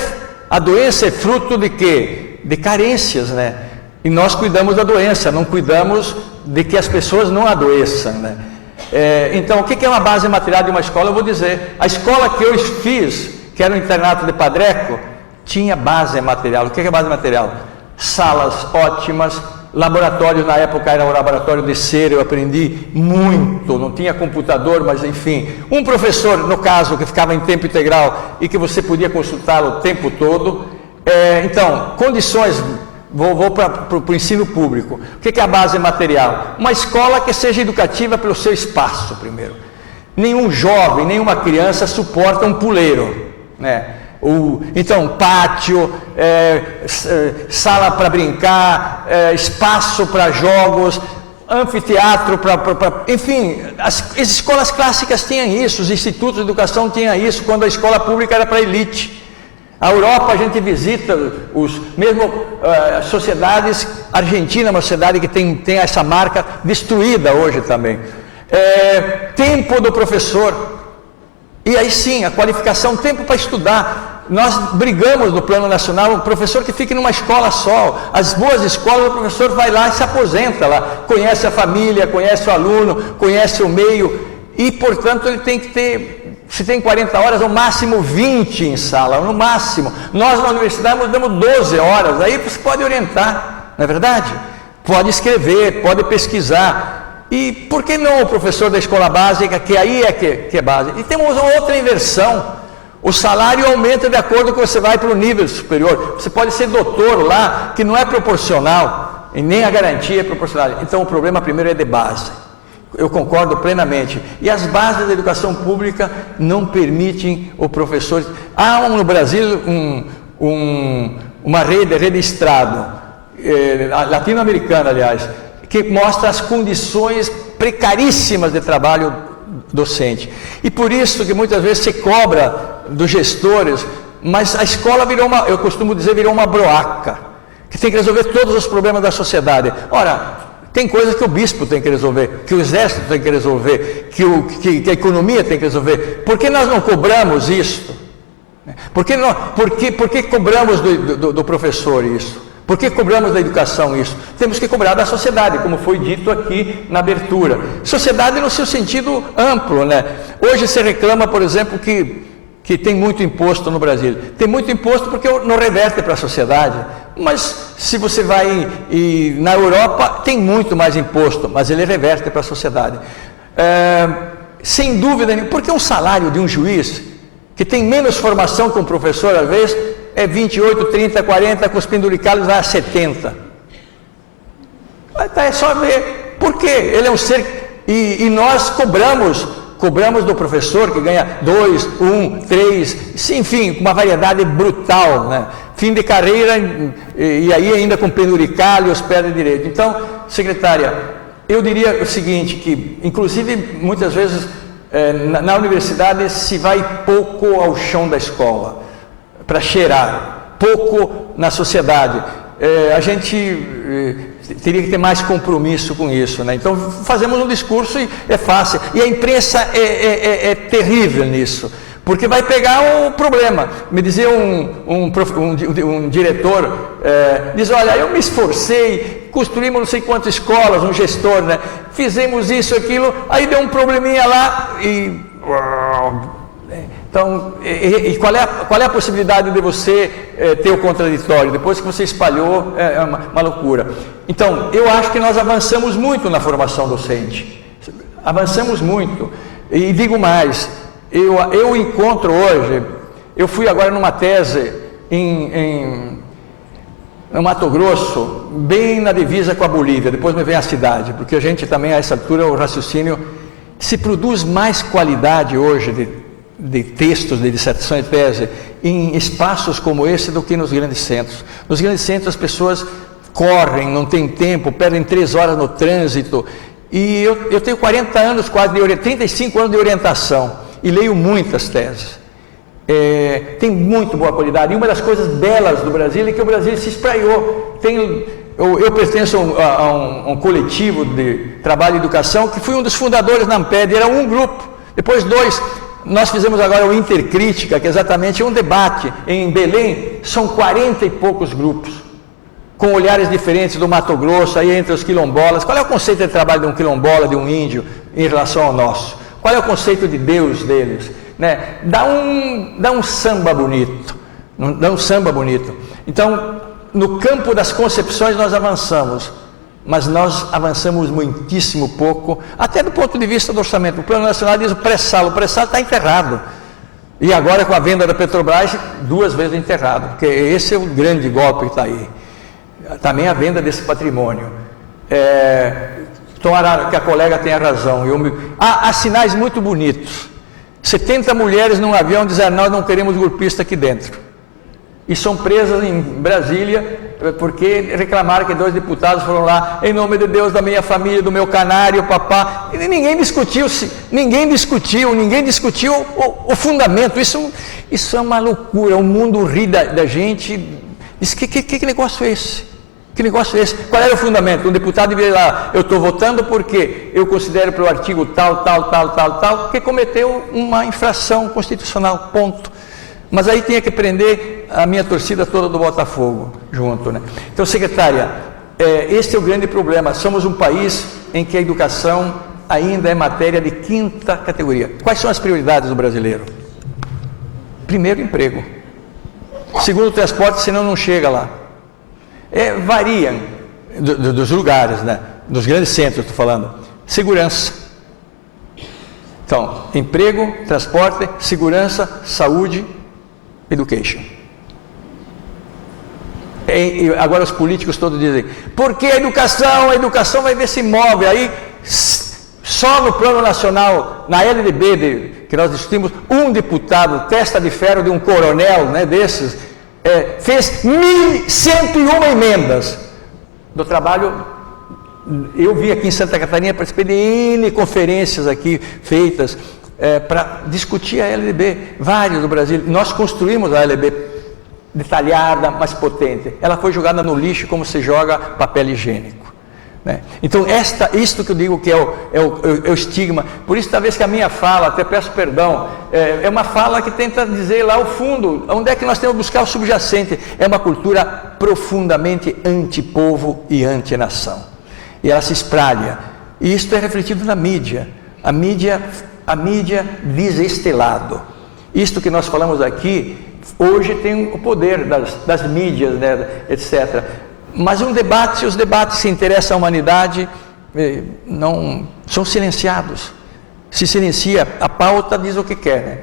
é fruto de quê? De carências, né? E nós cuidamos da doença, não cuidamos de que as pessoas não adoeçam, né? Então, o que é uma base material de uma escola? Eu vou dizer, a escola que eu fiz, que era o internato de Padreco, tinha base material. O que é base material? Salas ótimas, laboratório, na época era o laboratório de cera, eu aprendi muito, não tinha computador, mas enfim, um professor, no caso, que ficava em tempo integral e que você podia consultá-lo o tempo todo. Então, condições, vou para o ensino público. O que é a base material? Uma escola que seja educativa pelo seu espaço, primeiro. Nenhum jovem, nenhuma criança suporta um puleiro, né? Então, pátio, sala para brincar, espaço para jogos, anfiteatro, enfim, as escolas clássicas tinham isso, os institutos de educação tinham isso, quando a escola pública era para elite. A Europa, a gente visita sociedades, a Argentina é uma sociedade que tem essa marca destruída hoje também. Tempo do professor. E aí sim, a qualificação, tempo para estudar. Nós brigamos no plano nacional, um professor que fique numa escola só. As boas escolas, o professor vai lá e se aposenta lá, conhece a família, conhece o aluno, conhece o meio, e portanto ele tem que ter, se tem 40 horas, no máximo 20 em sala, no máximo. Nós na universidade damos 12 horas, aí você pode orientar, não é verdade? Pode escrever, pode pesquisar. E por que não o professor da escola básica, que aí que é base? E temos outra inversão. O salário aumenta de acordo com que você vai para o nível superior. Você pode ser doutor lá, que não é proporcional, e nem a garantia é proporcional. Então o problema primeiro é de base. Eu concordo plenamente. E as bases da educação pública não permitem o professor... Há no Brasil uma rede Estrado, latino-americana, aliás, que mostra as condições precaríssimas de trabalho docente. E por isso que muitas vezes se cobra dos gestores, mas a escola eu costumo dizer, virou uma broaca, que tem que resolver todos os problemas da sociedade. Ora, tem coisas que o bispo tem que resolver, que o exército tem que resolver, que a economia tem que resolver. Por que nós não cobramos isso? Por que cobramos do professor isso? Por que cobramos da educação isso? Temos que cobrar da sociedade, como foi dito aqui na abertura. Sociedade no seu sentido amplo, né? Hoje se reclama, por exemplo, que tem muito imposto no Brasil. Tem muito imposto porque não reverte para a sociedade. Mas se você vai na Europa, tem muito mais imposto, mas ele reverte para a sociedade. Sem dúvida nenhuma, porque um salário de um juiz que tem menos formação que um professor, às vezes, é 28, 30, 40, com os penduricalhos vai a 70. É só ver. Por quê? Ele é um ser... E nós cobramos do professor que ganha 2, 1, 3, enfim, uma variedade brutal, né? Fim de carreira, e aí ainda com penduricalhos, perde direito. Então, secretária, eu diria o seguinte, que inclusive muitas vezes na universidade se vai pouco ao chão da escola, para cheirar, pouco na sociedade. A gente teria que ter mais compromisso com isso, né? Então fazemos um discurso e é fácil, e a imprensa é terrível nisso, porque vai pegar o problema. Me dizia um diretor, diz, olha, eu me esforcei, construímos não sei quantas escolas, um gestor, né? Fizemos isso, aquilo, aí deu um probleminha lá e... Então, qual é a possibilidade de você ter o contraditório? Depois que você espalhou, é uma loucura. Então, eu acho que nós avançamos muito na formação docente. Avançamos muito. E digo mais, eu encontro hoje, eu fui agora numa tese no Mato Grosso, bem na divisa com a Bolívia, depois me vem a cidade, porque a gente também, a essa altura, o raciocínio, se produz mais qualidade hoje de textos, de dissertação e tese, em espaços como esse do que nos grandes centros. Nos grandes centros as pessoas correm, não têm tempo, perdem 3 horas no trânsito, e eu tenho 40 anos quase, 35 anos de orientação, e leio muitas teses. Tem muito boa qualidade, e uma das coisas belas do Brasil é que o Brasil se espraiou. Eu pertenço a um coletivo de trabalho e educação, que fui um dos fundadores na Amped, era um grupo, depois 2, nós fizemos agora o Intercrítica, que é exatamente um debate em Belém, são 40 e poucos grupos, com olhares diferentes do Mato Grosso, aí entre os quilombolas. Qual é o conceito de trabalho de um quilombola, de um índio, em relação ao nosso? Qual é o conceito de Deus deles? Né? Dá um samba bonito, dá um samba bonito. Então, no campo das concepções nós avançamos, mas nós avançamos muitíssimo pouco, até do ponto de vista do orçamento. O Plano Nacional diz o pré-sal está enterrado. E agora com a venda da Petrobras, 2 vezes enterrado, porque esse é o grande golpe que está aí. Também a venda desse patrimônio. Tomara que a colega tenha razão. Há sinais muito bonitos. 70 mulheres num avião dizendo, nós não queremos golpista aqui dentro. E são presas em Brasília, porque reclamaram que 2 deputados foram lá, em nome de Deus, da minha família, do meu canário, papá. E ninguém discutiu o fundamento. Isso é uma loucura. O mundo ri da gente. Diz, que negócio é esse? Que negócio é esse? Qual era o fundamento? Um deputado veio lá, eu estou votando porque eu considero pelo artigo tal, que cometeu uma infração constitucional, ponto. Mas aí tinha que prender a minha torcida toda do Botafogo junto, né? Então, secretária, esse é o grande problema. Somos um país em que a educação ainda é matéria de 5ª categoria. Quais são as prioridades do brasileiro? Primeiro, emprego. Segundo, transporte, senão não chega lá. Varia dos lugares, né? Dos grandes centros, estou falando. Segurança. Então, emprego, transporte, segurança, saúde, education. Agora os políticos todos dizem, porque a educação vai ver se move. Aí, só no Plano Nacional, na LDB, que nós discutimos, um deputado, testa de ferro de um coronel, né, desses, fez 1.101 emendas do trabalho. Eu vi aqui em Santa Catarina, participei de N conferências aqui feitas para discutir a LDB, vários do Brasil. Nós construímos a LDB detalhada, mais potente. Ela foi jogada no lixo como se joga papel higiênico. né? Então, isto que eu digo que é o estigma. Por isso, talvez que a minha fala, até peço perdão, é uma fala que tenta dizer lá o fundo, onde é que nós temos que buscar o subjacente. É uma cultura profundamente antipovo e anti-nação. E ela se espalha. E isto é refletido na mídia. A mídia diz este lado. Isto que nós falamos aqui, hoje tem o poder das mídias, né, etc. Mas os debates que interessam à humanidade não são silenciados. Se silencia, a pauta diz o que quer, né?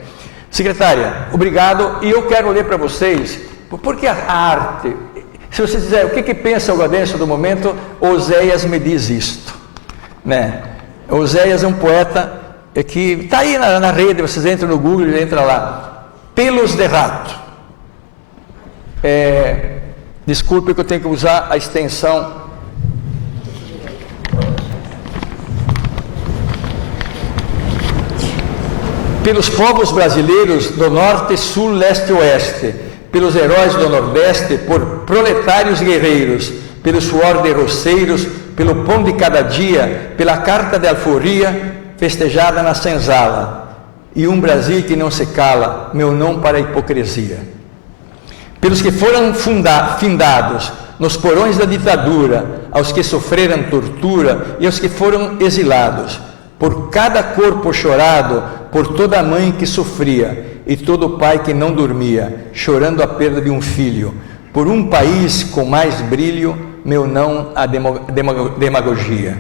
Secretária, obrigado. E eu quero ler para vocês, porque a arte, se vocês disserem o que pensa o Gaudêncio do momento, Oséias me diz isto, né? Oséias é um poeta que está aí na rede, vocês entram no Google e entram lá. Pelos de rato. Desculpe que eu tenho que usar a extensão. Pelos povos brasileiros do norte, sul, leste e oeste, pelos heróis do nordeste, por proletários guerreiros, pelo suor de roceiros, pelo pão de cada dia, pela carta de alforria festejada na senzala, e um Brasil que não se cala, meu não para a hipocrisia. Pelos que foram findados nos porões da ditadura, aos que sofreram tortura e aos que foram exilados, por cada corpo chorado, por toda a mãe que sofria e todo pai que não dormia, chorando a perda de um filho, por um país com mais brilho, meu não a demagogia.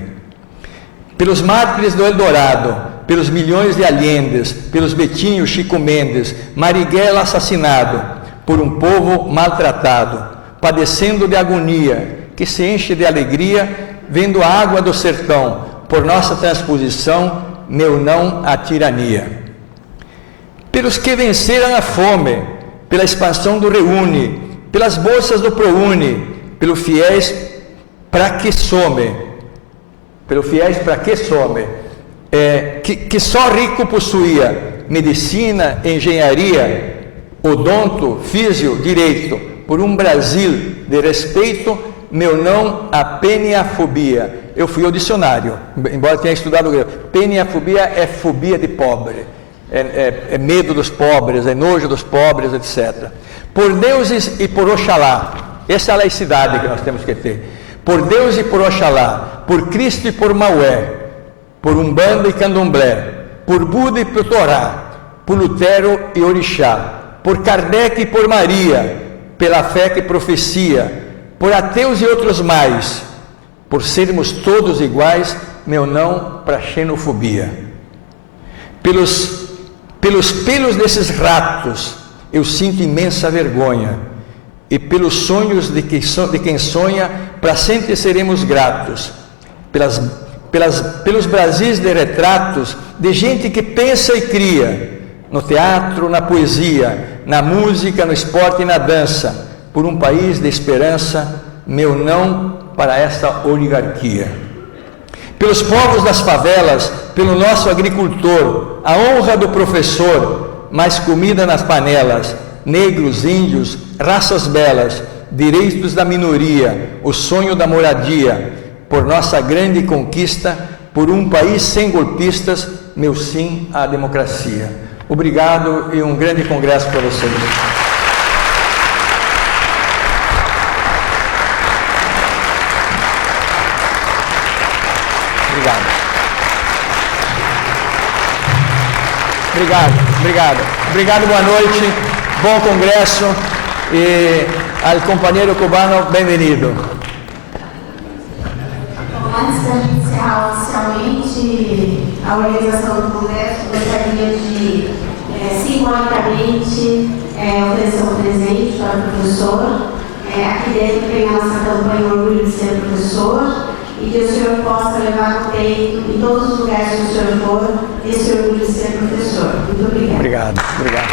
Pelos mártires do Eldorado, pelos milhões de Allendes, pelos Betinho, Chico Mendes, Marighella assassinado, por um povo maltratado, padecendo de agonia, que se enche de alegria, vendo a água do sertão, por nossa transposição, meu não à tirania. Pelos que venceram a fome, pela expansão do Reúne, pelas bolsas do ProUni, pelo fiéis para que some, que só rico possuía, medicina, engenharia, odonto, físio, direito, por um Brasil de respeito, meu não a peniafobia. Eu fui ao dicionário, embora tenha estudado grego. Peniafobia é fobia de pobre, é medo dos pobres, é nojo dos pobres, etc. Por deuses e por Oxalá, essa é a laicidade que nós temos que ter. Por Deus e por Oxalá, por Cristo e por Maué, por Umbanda e Candomblé, por Buda e por Torá, por Lutero e Orixá, por Kardec e por Maria, pela fé que profecia, por ateus e outros mais, por sermos todos iguais, meu não para xenofobia. Pelos pelos desses ratos, eu sinto imensa vergonha. E pelos sonhos de quem sonha, para sempre seremos gratos. Pelos Brasis de retratos de gente que pensa e cria, no teatro, na poesia, na música, no esporte e na dança, por um país de esperança, meu não para essa oligarquia. Pelos povos das favelas, pelo nosso agricultor, a honra do professor, mais comida nas panelas, negros, índios, raças belas, direitos da minoria, o sonho da moradia, por nossa grande conquista, por um país sem golpistas, meu sim à democracia. Obrigado e um grande congresso para vocês. Obrigado, boa noite, bom congresso e ao companheiro cubano, bem-vindo. Antes da gente encerrar oficialmente a organização do congresso, gostaria de simbolicamente oferecer um presente para o professor. Aqui dentro tem a nossa campanha Orgulho de Ser Professor, e que o senhor possa levar no peito, em todos os lugares que o senhor for, esse orgulho de ser professor. Muito obrigada. Obrigado.